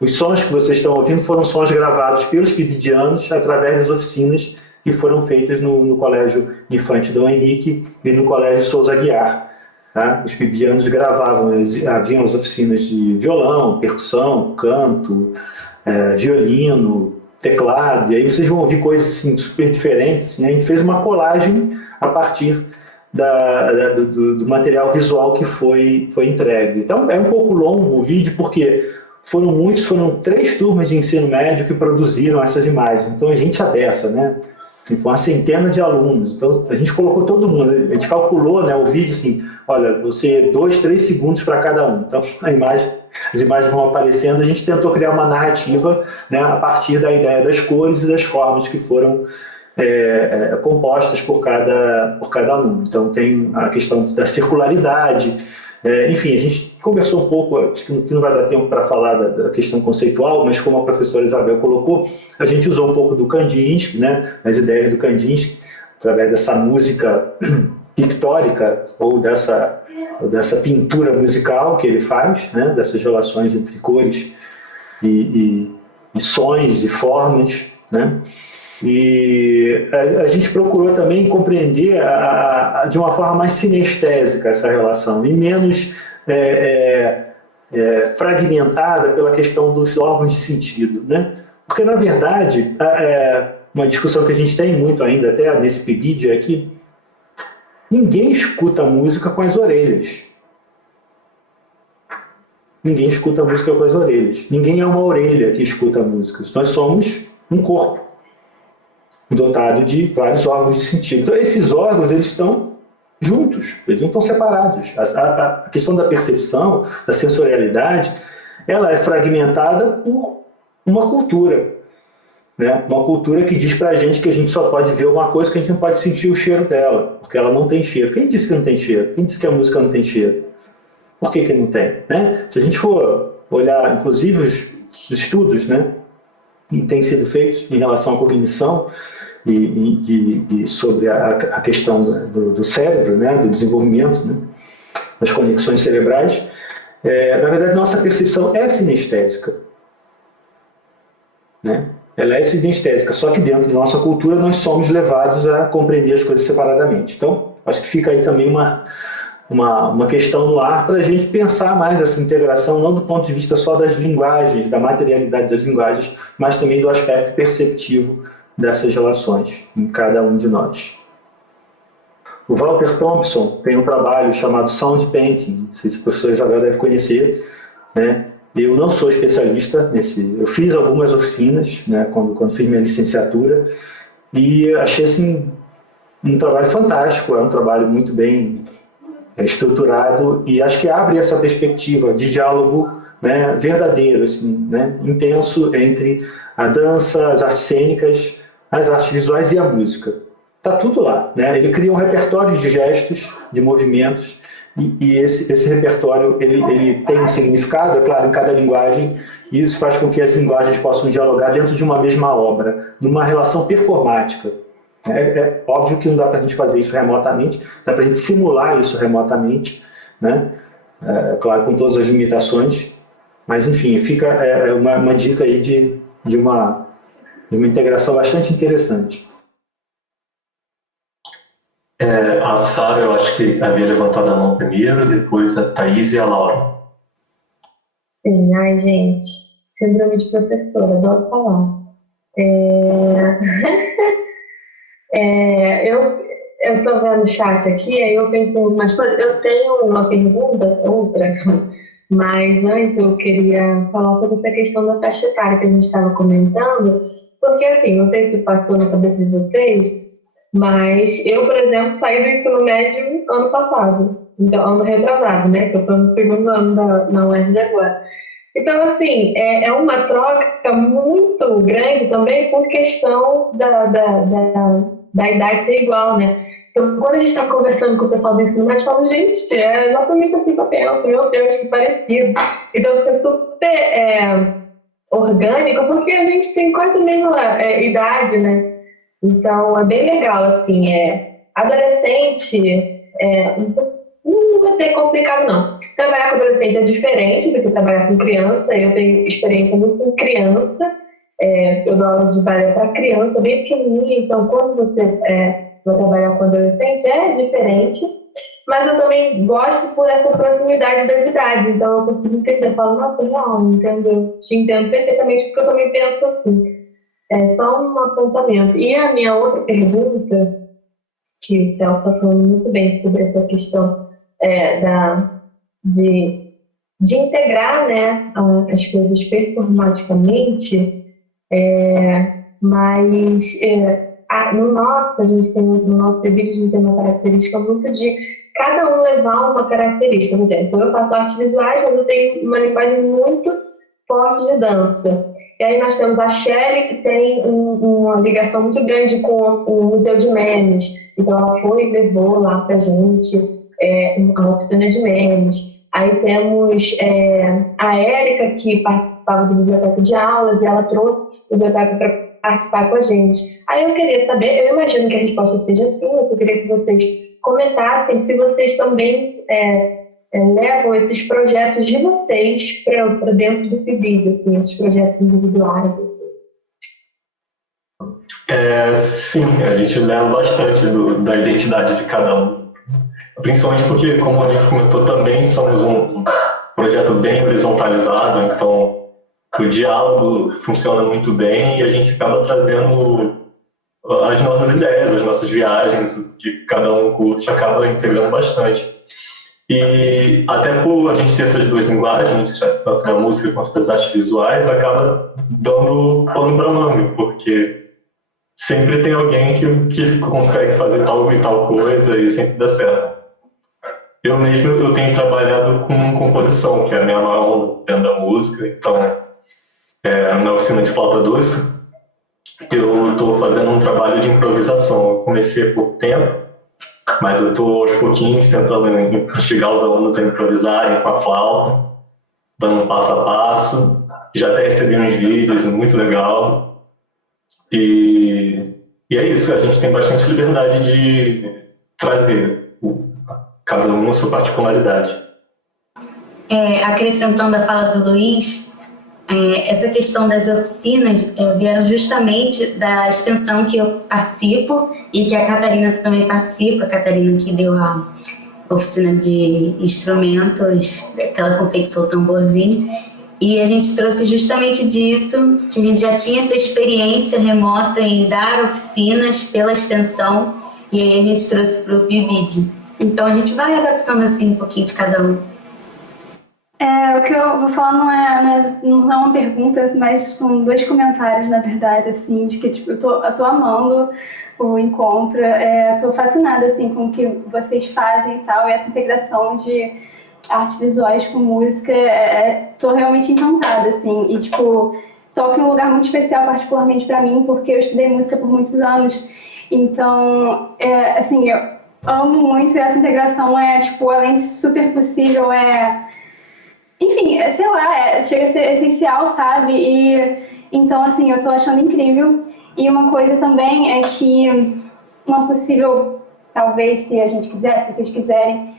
os sons que vocês estão ouvindo foram sons gravados pelos pibidianos através das oficinas que foram feitas no Colégio Infante Dom Henrique e no Colégio Souza Aguiar. Tá? Os pibidianos gravavam, haviam as oficinas de violão, percussão, canto, violino, teclado, e aí vocês vão ouvir coisas assim, super diferentes. Assim, a gente fez uma colagem a partir do material visual que foi entregue. Então é um pouco longo o vídeo, porque foram 3 turmas de ensino médio que produziram essas imagens. Então a gente abessa, né? Assim, foi uma centena de alunos. Então a gente colocou todo mundo, a gente calculou, né, o vídeo assim, olha, você 2, 3 segundos para cada um. Então as imagens vão aparecendo, a gente tentou criar uma narrativa, né, a partir da ideia das cores e das formas que foram compostas por cada aluno. Então tem a questão da circularidade, enfim, a gente conversou um pouco, acho que não vai dar tempo para falar da questão conceitual, mas como a professora Isabel colocou, a gente usou um pouco do Kandinsky, né, as ideias do Kandinsky, através dessa música pictórica ou dessa pintura musical que ele faz, né, dessas relações entre cores e sons e formas, né. E a gente procurou também compreender de uma forma mais sinestésica essa relação e menos fragmentada pela questão dos órgãos de sentido, né? Porque, na verdade, uma discussão que a gente tem muito ainda, até nesse PIBID, é que ninguém escuta música com as orelhas. Ninguém escuta música com as orelhas. Ninguém é uma orelha que escuta música. Nós somos um corpo dotado de vários órgãos de sentido. Então, esses órgãos, eles estão juntos, eles não estão separados. A questão da percepção, da sensorialidade, ela é fragmentada por uma cultura, né? Uma cultura que diz pra gente que a gente só pode ver uma coisa, que a gente não pode sentir o cheiro dela, porque ela não tem cheiro. Quem disse que não tem cheiro? Quem disse que a música não tem cheiro? Por que não tem? Né? Se a gente for olhar, inclusive, os estudos, né, que têm sido feitos em relação à cognição e sobre a questão do cérebro, né, do desenvolvimento, né, das conexões cerebrais, na verdade, nossa percepção é sinestésica. Né? Ela é sinestésica, só que dentro da nossa cultura nós somos levados a compreender as coisas separadamente. Então, acho que fica aí também uma questão no ar para a gente pensar mais essa integração, não do ponto de vista só das linguagens, da materialidade das linguagens, mas também do aspecto perceptivo dessas relações em cada um de nós. O Walter Thompson tem um trabalho chamado Sound Painting, não sei se o professor Isabel deve conhecer, né? Eu não sou especialista eu fiz algumas oficinas, né, quando fiz minha licenciatura, e achei assim, um trabalho fantástico, é um trabalho muito bem estruturado, e acho que abre essa perspectiva de diálogo, né, verdadeiro, assim, né, intenso entre a dança, as artes cênicas, as artes visuais e a música. Está tudo lá, né? Ele cria um repertório de gestos, de movimentos, e esse repertório ele tem um significado, é claro, em cada linguagem, e isso faz com que as linguagens possam dialogar dentro de uma mesma obra, numa relação performática. É óbvio que não dá para a gente fazer isso remotamente, dá para a gente simular isso remotamente, né? Claro, com todas as limitações, mas enfim, fica uma dica aí de uma integração bastante interessante. A Sara, eu acho que havia levantado a mão primeiro, depois a Thaís e a Laura. Sim, ai gente, síndrome de professora, adoro falar. Eu estou vendo o chat aqui, aí eu pensei em algumas coisas. Eu tenho uma pergunta, outra, mas antes eu queria falar sobre essa questão da faixa etária que a gente estava comentando, porque assim, não sei se passou na cabeça de vocês, mas eu, por exemplo, saí do ensino médio ano passado, então, ano retrasado, né, que eu estou no segundo ano na UERJ agora. Então, assim, é uma troca muito grande também por questão da idade ser igual, né? Então, quando a gente está conversando com o pessoal do ensino médio, eu falo, gente, é exatamente assim que eu penso, meu Deus, que parecido. Então, fica super orgânico, porque a gente tem quase a mesma idade, né? Então, é bem legal, assim, adolescente, não vou dizer complicado, não. Trabalhar com adolescente é diferente do que trabalhar com criança. Eu tenho experiência muito com criança. Eu dou aula de balé para criança, bem pequenininha. Então, quando você vai trabalhar com adolescente, é diferente. Mas eu também gosto por essa proximidade das idades. Então, eu consigo entender. Eu falo, nossa, não, entendo. Te entendo perfeitamente, porque eu também penso assim. É só um apontamento. E a minha outra pergunta, que o Celso está falando muito bem sobre essa questão de integrar, né, as coisas performaticamente, mas no nosso PIBID a gente tem uma característica muito de cada um levar uma característica. Por exemplo, eu faço artes visuais, mas eu tenho uma linguagem muito forte de dança. E aí nós temos a Shelly, que tem uma ligação muito grande com o Museu de Memes. Então ela foi e levou lá pra gente uma oficina de memes. Aí temos a Érica, que participava do Biblioteca de Aulas, e ela trouxe a biblioteca para participar com a gente. Aí eu queria saber, eu imagino que a resposta seja sim, mas eu queria que vocês comentassem se vocês também levam esses projetos de vocês para dentro do PIBID, assim, esses projetos individuais. Assim. Sim, a gente leva bastante da identidade de cada um. Principalmente porque, como a gente comentou também, somos um projeto bem horizontalizado, então o diálogo funciona muito bem e a gente acaba trazendo as nossas ideias, as nossas viagens, o que cada um curte, acaba integrando bastante. E até por a gente ter essas duas linguagens, tanto da música quanto das artes visuais, acaba dando pano para manga, porque sempre tem alguém que consegue fazer tal e tal coisa e sempre dá certo. Eu mesmo eu tenho trabalhado com composição, que é a minha maior onda dentro da música, então na oficina de flauta doce eu estou fazendo um trabalho de improvisação. Eu comecei há pouco tempo, mas eu estou aos pouquinhos tentando instigar os alunos a improvisarem com a flauta, dando um passo a passo. Já até recebi uns vídeos, muito legal. E é isso, a gente tem bastante liberdade de trazer cada um a sua particularidade. Acrescentando a fala do Luiz, essa questão das oficinas vieram justamente da extensão que eu participo e que a Catarina também participa, a Catarina que deu a oficina de instrumentos, que ela confeccionou o tamborzinho, e a gente trouxe justamente disso, que a gente já tinha essa experiência remota em dar oficinas pela extensão, e aí a gente trouxe para o PIBID. Então a gente vai adaptando assim um pouquinho de cada um. O que eu vou falar não é uma pergunta, mas são 2 comentários, na verdade, assim, de que tipo, eu tô amando o encontro, tô fascinada assim, com o que vocês fazem e tal, e essa integração de artes visuais com música, tô realmente encantada, assim, e tipo, toca em um lugar muito especial, particularmente para mim, porque eu estudei música por muitos anos, então, assim, eu amo muito e essa integração tipo, além de super possível, enfim, sei lá, chega a ser essencial, sabe? E então, assim, eu tô achando incrível. E uma coisa também é que uma possível, talvez, se a gente quiser, se vocês quiserem,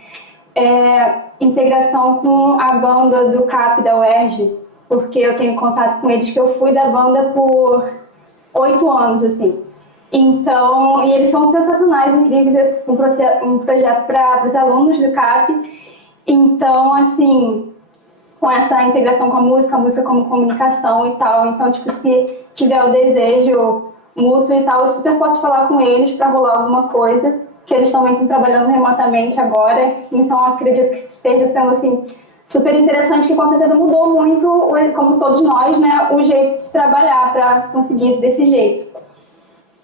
integração com a banda do CAP da UERJ, porque eu tenho contato com eles, que eu fui da banda por 8 anos, assim. Então, e eles são sensacionais, incríveis, um projeto para os alunos do CAP. Então, assim, com essa integração com a música como comunicação e tal. Então, tipo, se tiver o desejo mútuo e tal, eu super posso falar com eles para rolar alguma coisa, que eles também estão trabalhando remotamente agora. Então, acredito que esteja sendo, assim, super interessante, que com certeza mudou muito, como todos nós, né, o jeito de se trabalhar para conseguir desse jeito.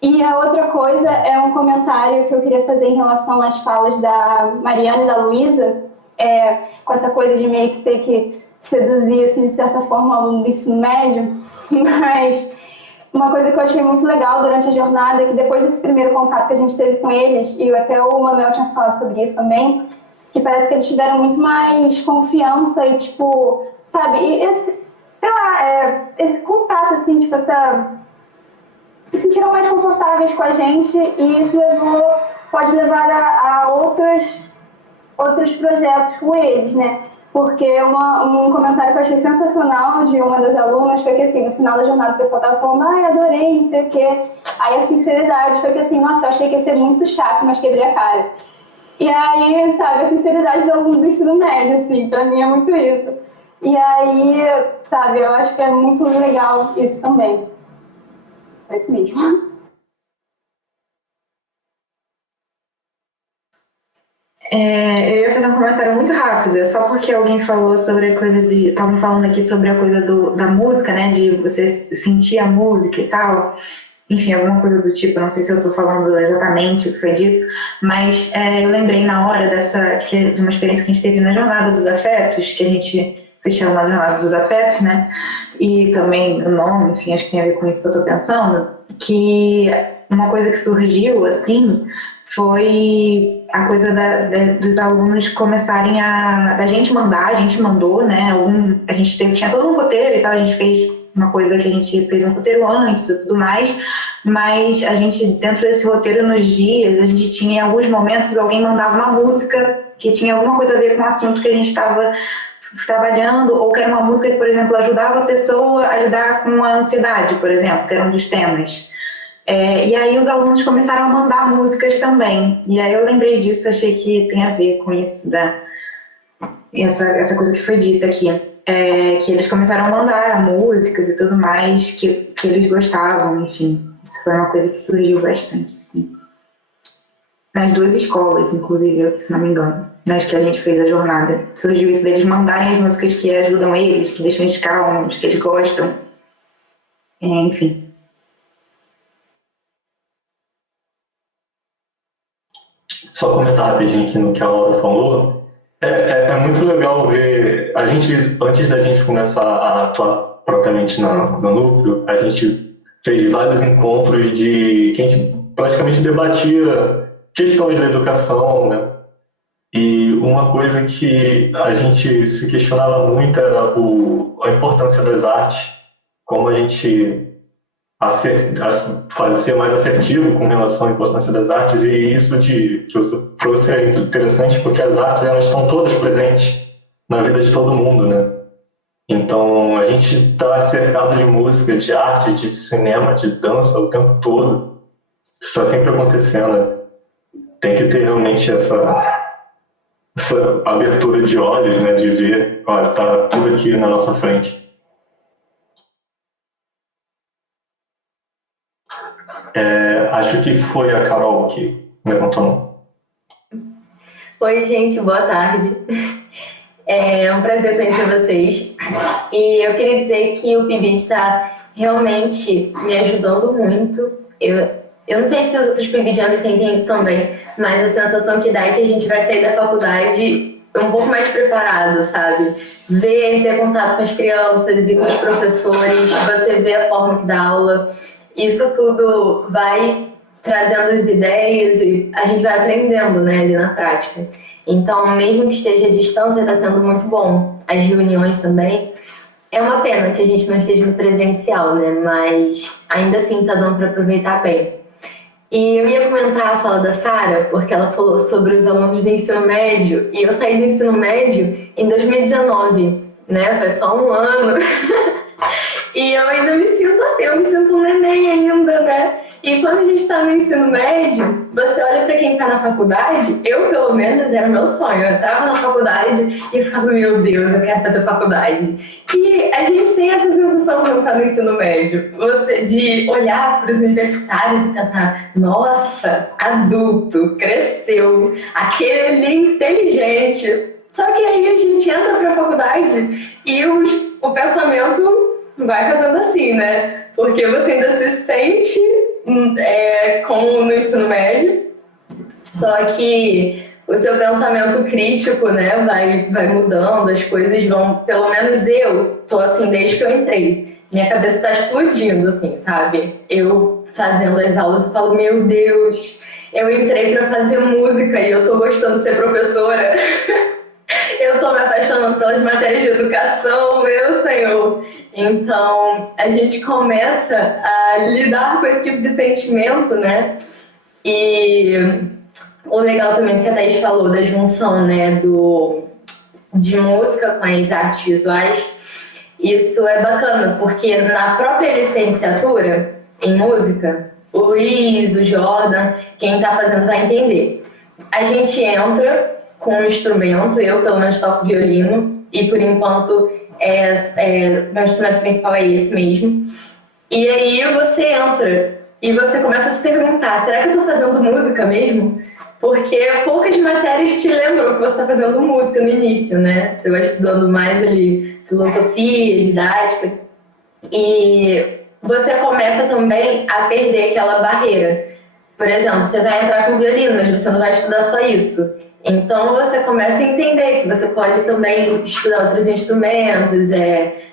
E a outra coisa é um comentário que eu queria fazer em relação às falas da Mariana e da Luísa, com essa coisa de meio que ter que seduzir, assim, de certa forma, o aluno do ensino médio, mas uma coisa que eu achei muito legal durante a jornada é que depois desse primeiro contato que a gente teve com eles, e até o Manuel tinha falado sobre isso também, que parece que eles tiveram muito mais confiança e, tipo, sabe, e esse, sei lá, esse contato, assim, tipo, se sentiram mais confortáveis com a gente, e isso pode levar a outros projetos com eles, né? Porque um comentário que eu achei sensacional de uma das alunas foi que, assim, no final da jornada o pessoal tava falando, adorei, não sei o quê. Aí a sinceridade foi que, assim, nossa, eu achei que ia ser muito chato, mas quebrei a cara. E aí, sabe, a sinceridade do aluno do ensino médio, assim, pra mim é muito isso. E aí, sabe, eu acho que é muito legal isso também. É isso mesmo. Eu ia fazer um comentário muito rápido, só porque alguém falou sobre a coisa de... Estavam falando aqui sobre a coisa da música, né? De você sentir a música e tal. Enfim, alguma coisa do tipo, não sei se eu estou falando exatamente o que foi dito, mas eu lembrei na hora de uma experiência que a gente teve na Jornada dos Afetos, que a gente se chama Jornada dos Afetos, né? E também o nome, enfim, acho que tem a ver com isso que eu estou pensando, que uma coisa que surgiu, assim, foi a coisa dos alunos começarem da gente mandar, a gente mandou, né? A gente tinha todo um roteiro e tal, a gente fez uma coisa que a gente fez um roteiro antes e tudo mais, mas a gente, dentro desse roteiro, nos dias, a gente tinha, em alguns momentos, alguém mandava uma música que tinha alguma coisa a ver com o assunto que a gente estava trabalhando, ou que era uma música que, por exemplo, ajudava a pessoa a lidar com a ansiedade, por exemplo, que era um dos temas. E aí os alunos começaram a mandar músicas também. E aí eu lembrei disso, achei que tem a ver com isso, essa coisa que foi dita aqui. que eles começaram a mandar músicas e tudo mais que eles gostavam, enfim. Isso foi uma coisa que surgiu bastante, assim. Nas 2 escolas, inclusive, se não me engano, nas que a gente fez a jornada. Surgiu isso deles mandarem as músicas que ajudam eles, que deixam eles calmos, que eles gostam. Enfim. Só comentar rapidinho aqui no que a Laura falou. É muito legal ver. A gente, antes da gente começar a atuar propriamente no núcleo, a gente fez vários encontros que a gente praticamente debatia questões da educação, né? E uma coisa que a gente se questionava muito era a importância das artes, como a gente ser mais assertivo com relação à importância das artes, e isso que você trouxe é interessante porque as artes elas estão todas presentes na vida de todo mundo, né? Então a gente está cercado de música, de arte, de cinema, de dança o tempo todo. Isso está sempre acontecendo, né? Tem que ter realmente essa abertura de olhos, né? De ver, olha, tá tudo aqui na nossa frente. Acho que foi a Carol que levantou a mão. Oi, gente, boa tarde. É um prazer conhecer vocês. E eu queria dizer que o PIBID está realmente me ajudando muito. Eu não sei se os outros PIBIDianos sentem isso também, mas a sensação que dá é que a gente vai sair da faculdade um pouco mais preparado, sabe? Ter contato com as crianças e com os professores, você vê a forma que dá aula. Isso tudo vai trazendo as ideias e a gente vai aprendendo, né, ali na prática. Então, mesmo que esteja à distância, está sendo muito bom. As reuniões também. É uma pena que a gente não esteja no presencial, né, mas ainda assim está dando para aproveitar bem. E eu ia comentar a fala da Sara, porque ela falou sobre os alunos do ensino médio, e eu saí do ensino médio em 2019, né, faz só um ano. E eu ainda me sinto assim, eu me sinto um neném ainda, né? E quando a gente está no ensino médio, você olha para quem está na faculdade, eu pelo menos era meu sonho, eu entrava na faculdade e eu ficava, meu Deus, eu quero fazer faculdade. E a gente tem essa sensação quando está no ensino médio, de olhar para os universitários e pensar, nossa, adulto, cresceu, aquele ali inteligente. Só que aí a gente entra para a faculdade e o pensamento vai fazendo assim, né? Porque você ainda se sente como no ensino médio, só que o seu pensamento crítico, né, vai mudando, as coisas vão... Pelo menos eu tô assim desde que eu entrei. Minha cabeça tá explodindo, assim, sabe? Eu fazendo as aulas, eu falo, meu Deus, eu entrei para fazer música e eu tô gostando de ser professora. Eu tô me apaixonando pelas matérias de educação, meu Senhor. Então, a gente começa a lidar com esse tipo de sentimento, né? E o legal também que a Thaís falou da junção, né, de música com as artes visuais, isso é bacana, porque na própria licenciatura em música, o Luiz, o Jordan, quem tá fazendo vai entender. A gente entra com um instrumento, eu pelo menos toco violino, e por enquanto meu instrumento principal é esse mesmo. E aí você entra e você começa a se perguntar, será que eu estou fazendo música mesmo? Porque poucas matérias te lembram que você está fazendo música no início, né? Você vai estudando mais ali filosofia, didática, e você começa também a perder aquela barreira. Por exemplo, você vai entrar com violino, mas você não vai estudar só isso. Então você começa a entender que você pode também estudar outros instrumentos,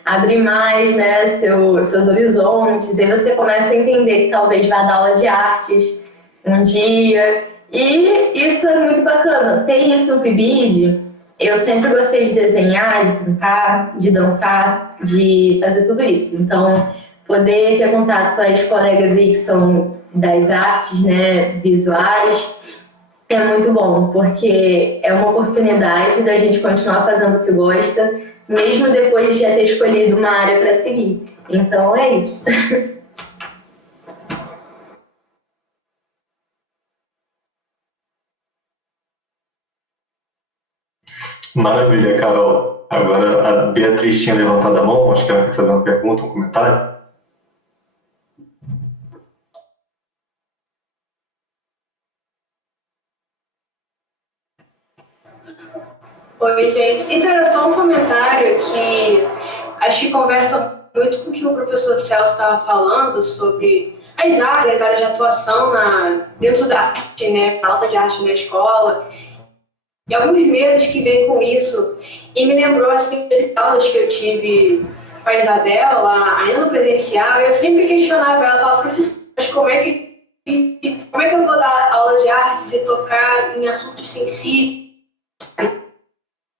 abrir mais, né, seus horizontes, e você começa a entender que talvez vá dar aula de artes um dia. E isso é muito bacana. Tem isso no PIBID. Eu sempre gostei de desenhar, de pintar, de dançar, de fazer tudo isso. Então, poder ter contato com as colegas aí que são das artes, né, visuais, é muito bom, porque é uma oportunidade da gente continuar fazendo o que gosta, mesmo depois de já ter escolhido uma área para seguir. Então é isso. Maravilha, Carol. Agora a Beatriz tinha levantado a mão, acho que ela quer fazer uma pergunta, um comentário. Oi, gente. Então, era só um comentário que acho que conversa muito com o que o professor Celso estava falando sobre as áreas de atuação dentro da arte, né? A aula de arte na escola, e alguns medos que vêm com isso. E me lembrou, assim, de aulas que eu tive com a Isabel, ainda no presencial, eu sempre questionava ela, falava, professor, mas como é que eu vou dar aula de arte e tocar em assuntos sensíveis,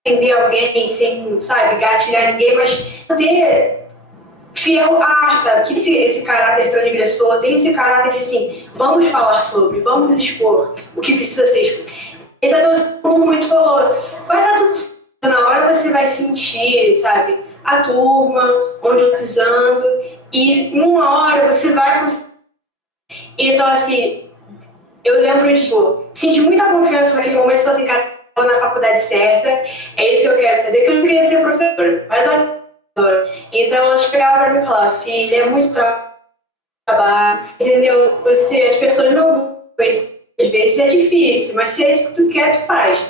entender alguém sem, sabe, gatilhar ninguém, mas ter fiel a, sabe, que esse caráter transgressor, tem esse caráter de assim, vamos falar sobre, vamos expor o que precisa ser exposto. Isabel, como muito falou, vai dar tudo certo, na hora você vai sentir, sabe, a turma, onde eu pisando, e em uma hora você vai conseguir. Então, assim, eu lembro de, tipo, senti muita confiança naquele momento e falei assim, cara, estou na faculdade certa, é isso que eu quero fazer, que eu não queria ser professora, mas a professora. Então ela chegava para mim e falava, filha, é muito trabalho, entendeu? As pessoas não conhecem, às vezes é difícil, mas se é isso que tu quer, tu faz.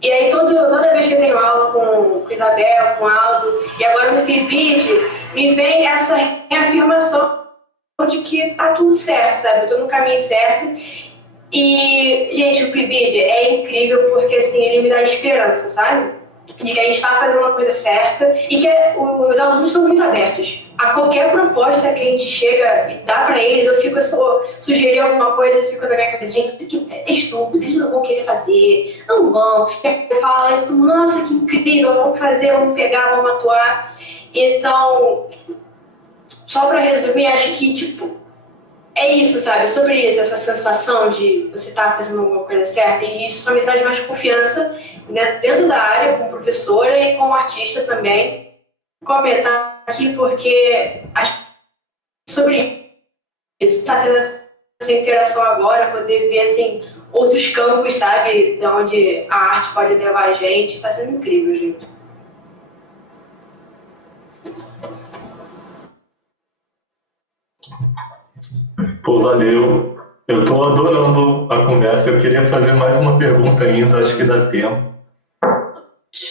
E aí toda vez que eu tenho aula com Isabel, com Aldo, e agora no PIBID, me vem essa reafirmação de que tá tudo certo, sabe? Eu tô no caminho certo. E, gente, o PIBID é incrível porque, assim, ele me dá esperança, sabe? De que a gente está fazendo a coisa certa e que os alunos são muito abertos. A qualquer proposta que a gente chega e dá para eles, eu fico sugerir alguma coisa, eu fico na minha cabeça, gente, isso aqui é estúpido, eles não vão querer fazer, não vão. Fala, nossa, que incrível, vamos fazer, vamos pegar, vamos atuar. Então, só para resumir, acho que, tipo, é isso, sabe? Sobre isso, essa sensação de você estar fazendo alguma coisa certa, e isso só me traz mais confiança, né, dentro da área, como professora e como artista também. Comentar aqui porque acho sobre isso, está tendo essa interação agora, poder ver assim, outros campos, sabe? De onde a arte pode levar a gente. Está sendo incrível, gente. Pô, valeu. Eu estou adorando a conversa. Eu queria fazer mais uma pergunta ainda, acho que dá tempo.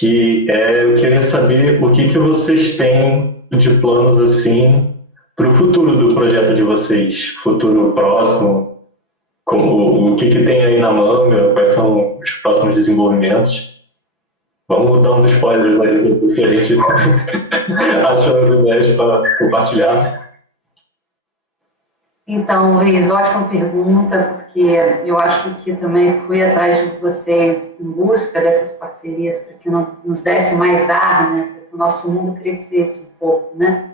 Eu queria saber o que vocês têm de planos assim para o futuro do projeto de vocês, futuro próximo, o que tem aí na manga, quais são os próximos desenvolvimentos. Vamos dar uns spoilers aí do que a gente achou as ideias para compartilhar. Então, Luiz, ótima pergunta, porque eu acho que também fui atrás de vocês em busca dessas parcerias para que nos desse mais ar, né, para que o nosso mundo crescesse um pouco, né.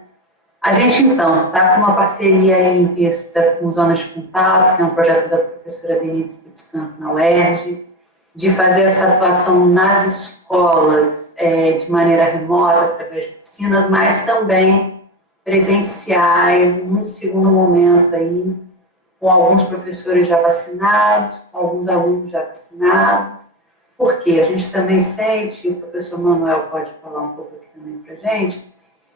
A gente, então, está com uma parceria em vista com Zonas de Contato, que é um projeto da professora Denise Espírito Santo na UERJ, de fazer essa atuação nas escolas de maneira remota, através de oficinas, mas também presenciais, num segundo momento aí, com alguns professores já vacinados, com alguns alunos já vacinados, porque a gente também sente, o professor Manuel pode falar um pouco aqui também para a gente,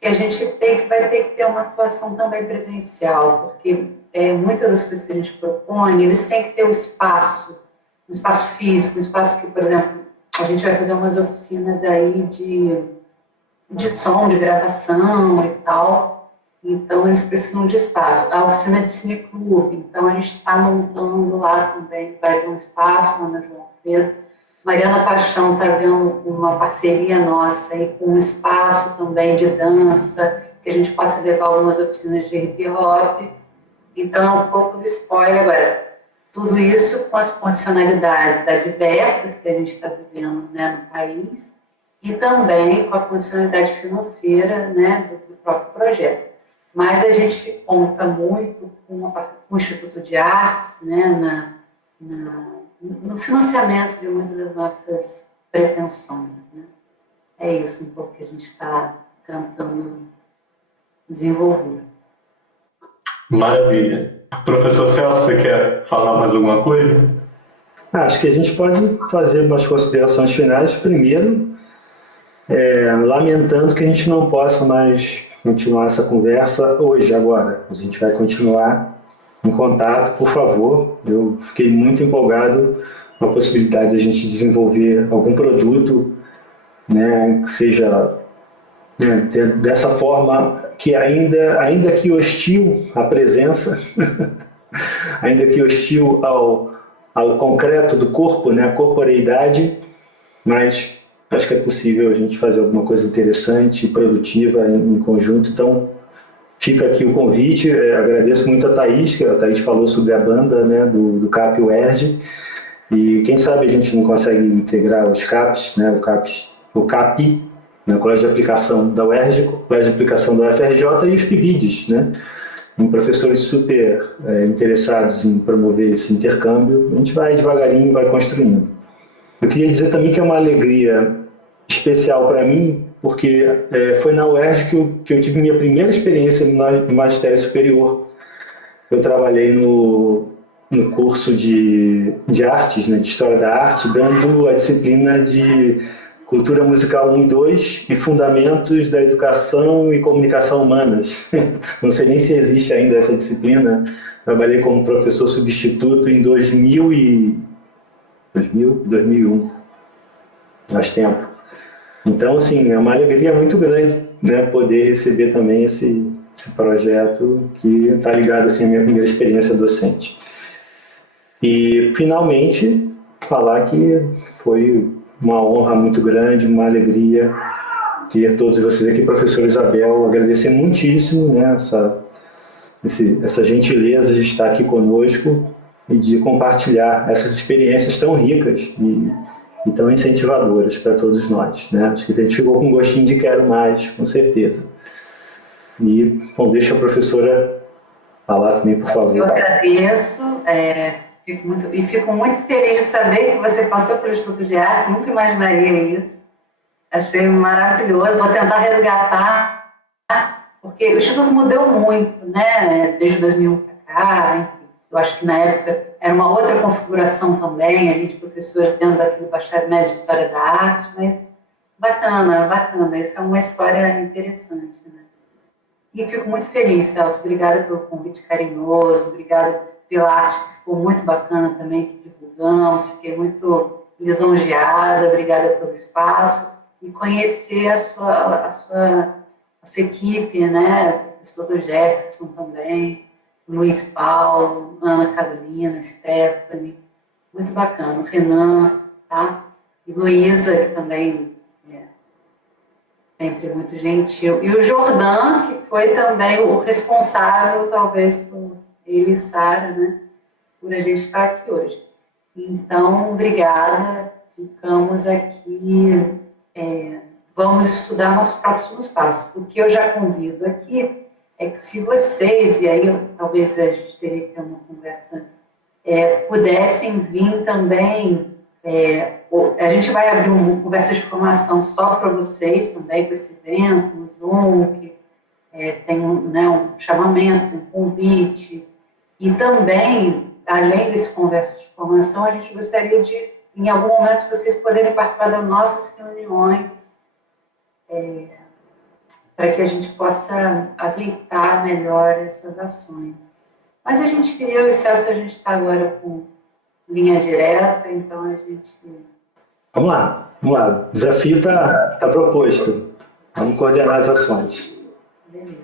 que a gente vai ter que ter uma atuação também presencial, porque muitas das coisas que a gente propõe, eles têm que ter um espaço físico, um espaço que, por exemplo, a gente vai fazer umas oficinas aí de som, de gravação e tal, então eles precisam de espaço. A oficina de cineclube, então a gente está montando lá também, vai ter um espaço lá na João Pedro. Mariana Paixão está vendo uma parceria nossa aí com um espaço também de dança, que a gente possa levar algumas oficinas de hip hop. Então é um pouco do spoiler agora. Tudo isso com as condicionalidades adversas que a gente está vivendo, né, no país, e também com a condicionalidade financeira, né, do próprio projeto. Mas a gente conta muito com o Instituto de Artes, né, no financiamento de muitas das nossas pretensões, né. É isso um pouco que a gente está tentando desenvolver. Maravilha. Professor Celso, você quer falar mais alguma coisa? Acho que a gente pode fazer umas considerações finais. Primeiro, lamentando que a gente não possa mais continuar essa conversa hoje, agora. A gente vai continuar em contato, por favor. Eu fiquei muito empolgado com a possibilidade de a gente desenvolver algum produto, né, que seja, né, dessa forma, que ainda que hostil à presença, ainda que hostil ao concreto do corpo, né, a corporeidade, mas acho que é possível a gente fazer alguma coisa interessante e produtiva em conjunto. Então, fica aqui o convite. Agradeço muito a Thaís, que a Thaís falou sobre a banda, né, do CAP UERJ, e quem sabe a gente não consegue integrar os CAPs, né, o CAP, né, o Colégio de Aplicação da UERJ, o Colégio de Aplicação da UFRJ e os PIBIDs, né, em professores super interessados em promover esse intercâmbio. A gente vai devagarinho, vai construindo. Eu queria dizer também que é uma alegria especial para mim, porque foi na UERJ que eu tive minha primeira experiência no magistério superior. Eu trabalhei no curso de artes, né, de História da Arte, dando a disciplina de Cultura Musical 1 e 2 e Fundamentos da Educação e Comunicação Humanas. Não sei nem se existe ainda essa disciplina. Trabalhei como professor substituto em 2001, mais tempo. Então, assim, é uma alegria muito grande, né, poder receber também esse projeto que está ligado assim, à minha primeira experiência docente. E, finalmente, falar que foi uma honra muito grande, uma alegria ter todos vocês aqui, professor Isabel, agradecer muitíssimo, né, essa gentileza de estar aqui conosco e de compartilhar essas experiências tão ricas e tão incentivadoras para todos nós, né? Acho que a gente ficou com um gostinho de quero mais, com certeza. E, bom, deixa a professora falar também, por favor. Eu agradeço, fico muito feliz de saber que você passou pelo Instituto de Artes, nunca imaginaria isso. Achei maravilhoso, vou tentar resgatar, porque o Instituto mudou muito, né, desde 2001 para cá, enfim. Eu acho que na época era uma outra configuração também, ali de professores dentro daquele bacharel de História da Arte, mas bacana, isso é uma história interessante, né? E fico muito feliz, Celso, obrigada pelo convite carinhoso, obrigada pela arte que ficou muito bacana também, que divulgamos, fiquei muito lisonjeada, obrigada pelo espaço, e conhecer a sua equipe, né, o professor Jefferson também, Luiz Paulo, Ana Carolina, Stephanie, muito bacana, o Renan, tá? E Luísa, que também é sempre muito gentil. E o Jordan, que foi também o responsável, talvez, por ele e Sara, né? Por a gente estar aqui hoje. Então, obrigada, ficamos aqui, vamos estudar nossos próximos passos. O que eu já convido aqui é que se vocês, e aí talvez a gente teria que ter uma conversa, pudessem vir também, a gente vai abrir uma conversa de formação só para vocês também, para esse evento, no Zoom, que tem um chamamento, tem um convite, e também, além desse conversa de formação, a gente gostaria de, em algum momento, vocês poderem participar das nossas reuniões, para que a gente possa azeitar melhor essas ações. Mas eu e o Celso, a gente está agora com linha direta, então a gente... Vamos lá. O desafio está proposto. Vamos coordenar as ações. Beleza.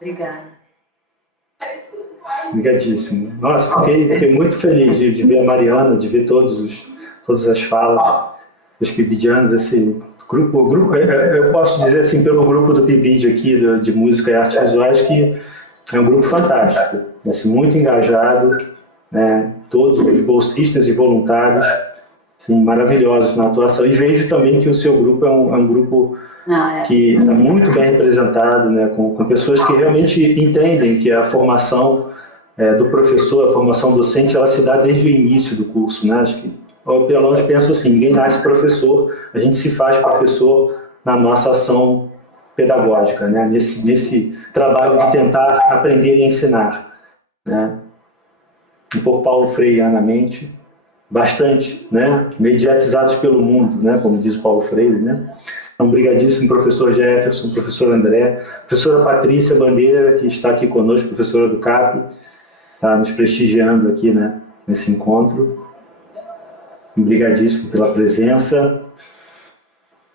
Obrigada. Obrigadíssimo. Nossa, fiquei muito feliz de ver a Mariana, de ver todas as falas dos pibidianos, esse grupo, eu posso dizer assim, pelo grupo do PIBID aqui, de música e artes visuais, que é um grupo fantástico, assim, muito engajado, né, todos os bolsistas e voluntários, assim, maravilhosos na atuação, e vejo também que o seu grupo é um grupo que está muito bem representado, né, com pessoas que realmente entendem que a formação do professor, a formação docente, ela se dá desde o início do curso, né, acho que eu, pelo menos, penso assim, ninguém nasce professor, a gente se faz professor na nossa ação pedagógica, né? Nesse trabalho de tentar aprender e ensinar, né? Um pouco Paulo Freireanamente, bastante, né? Mediatizados pelo mundo, né? Como diz o Paulo Freire, né? Então, brigadíssimo, professor Jefferson, professor André, professora Patrícia Bandeira, que está aqui conosco, professora do CAP, está nos prestigiando aqui, né, nesse encontro. Obrigadíssimo pela presença.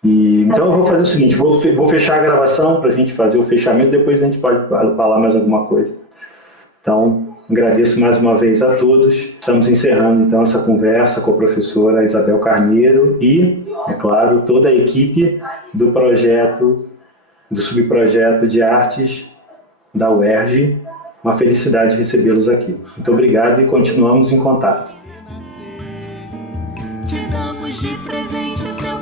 Então eu vou fazer o seguinte, vou fechar a gravação para a gente fazer o fechamento, depois a gente pode falar mais alguma coisa. Então, agradeço mais uma vez a todos. Estamos encerrando então essa conversa com a professora Isabel Carneiro e, é claro, toda a equipe do projeto, do subprojeto de artes da UERJ. Uma felicidade recebê-los aqui. Muito obrigado e continuamos em contato. Te damos de presente o seu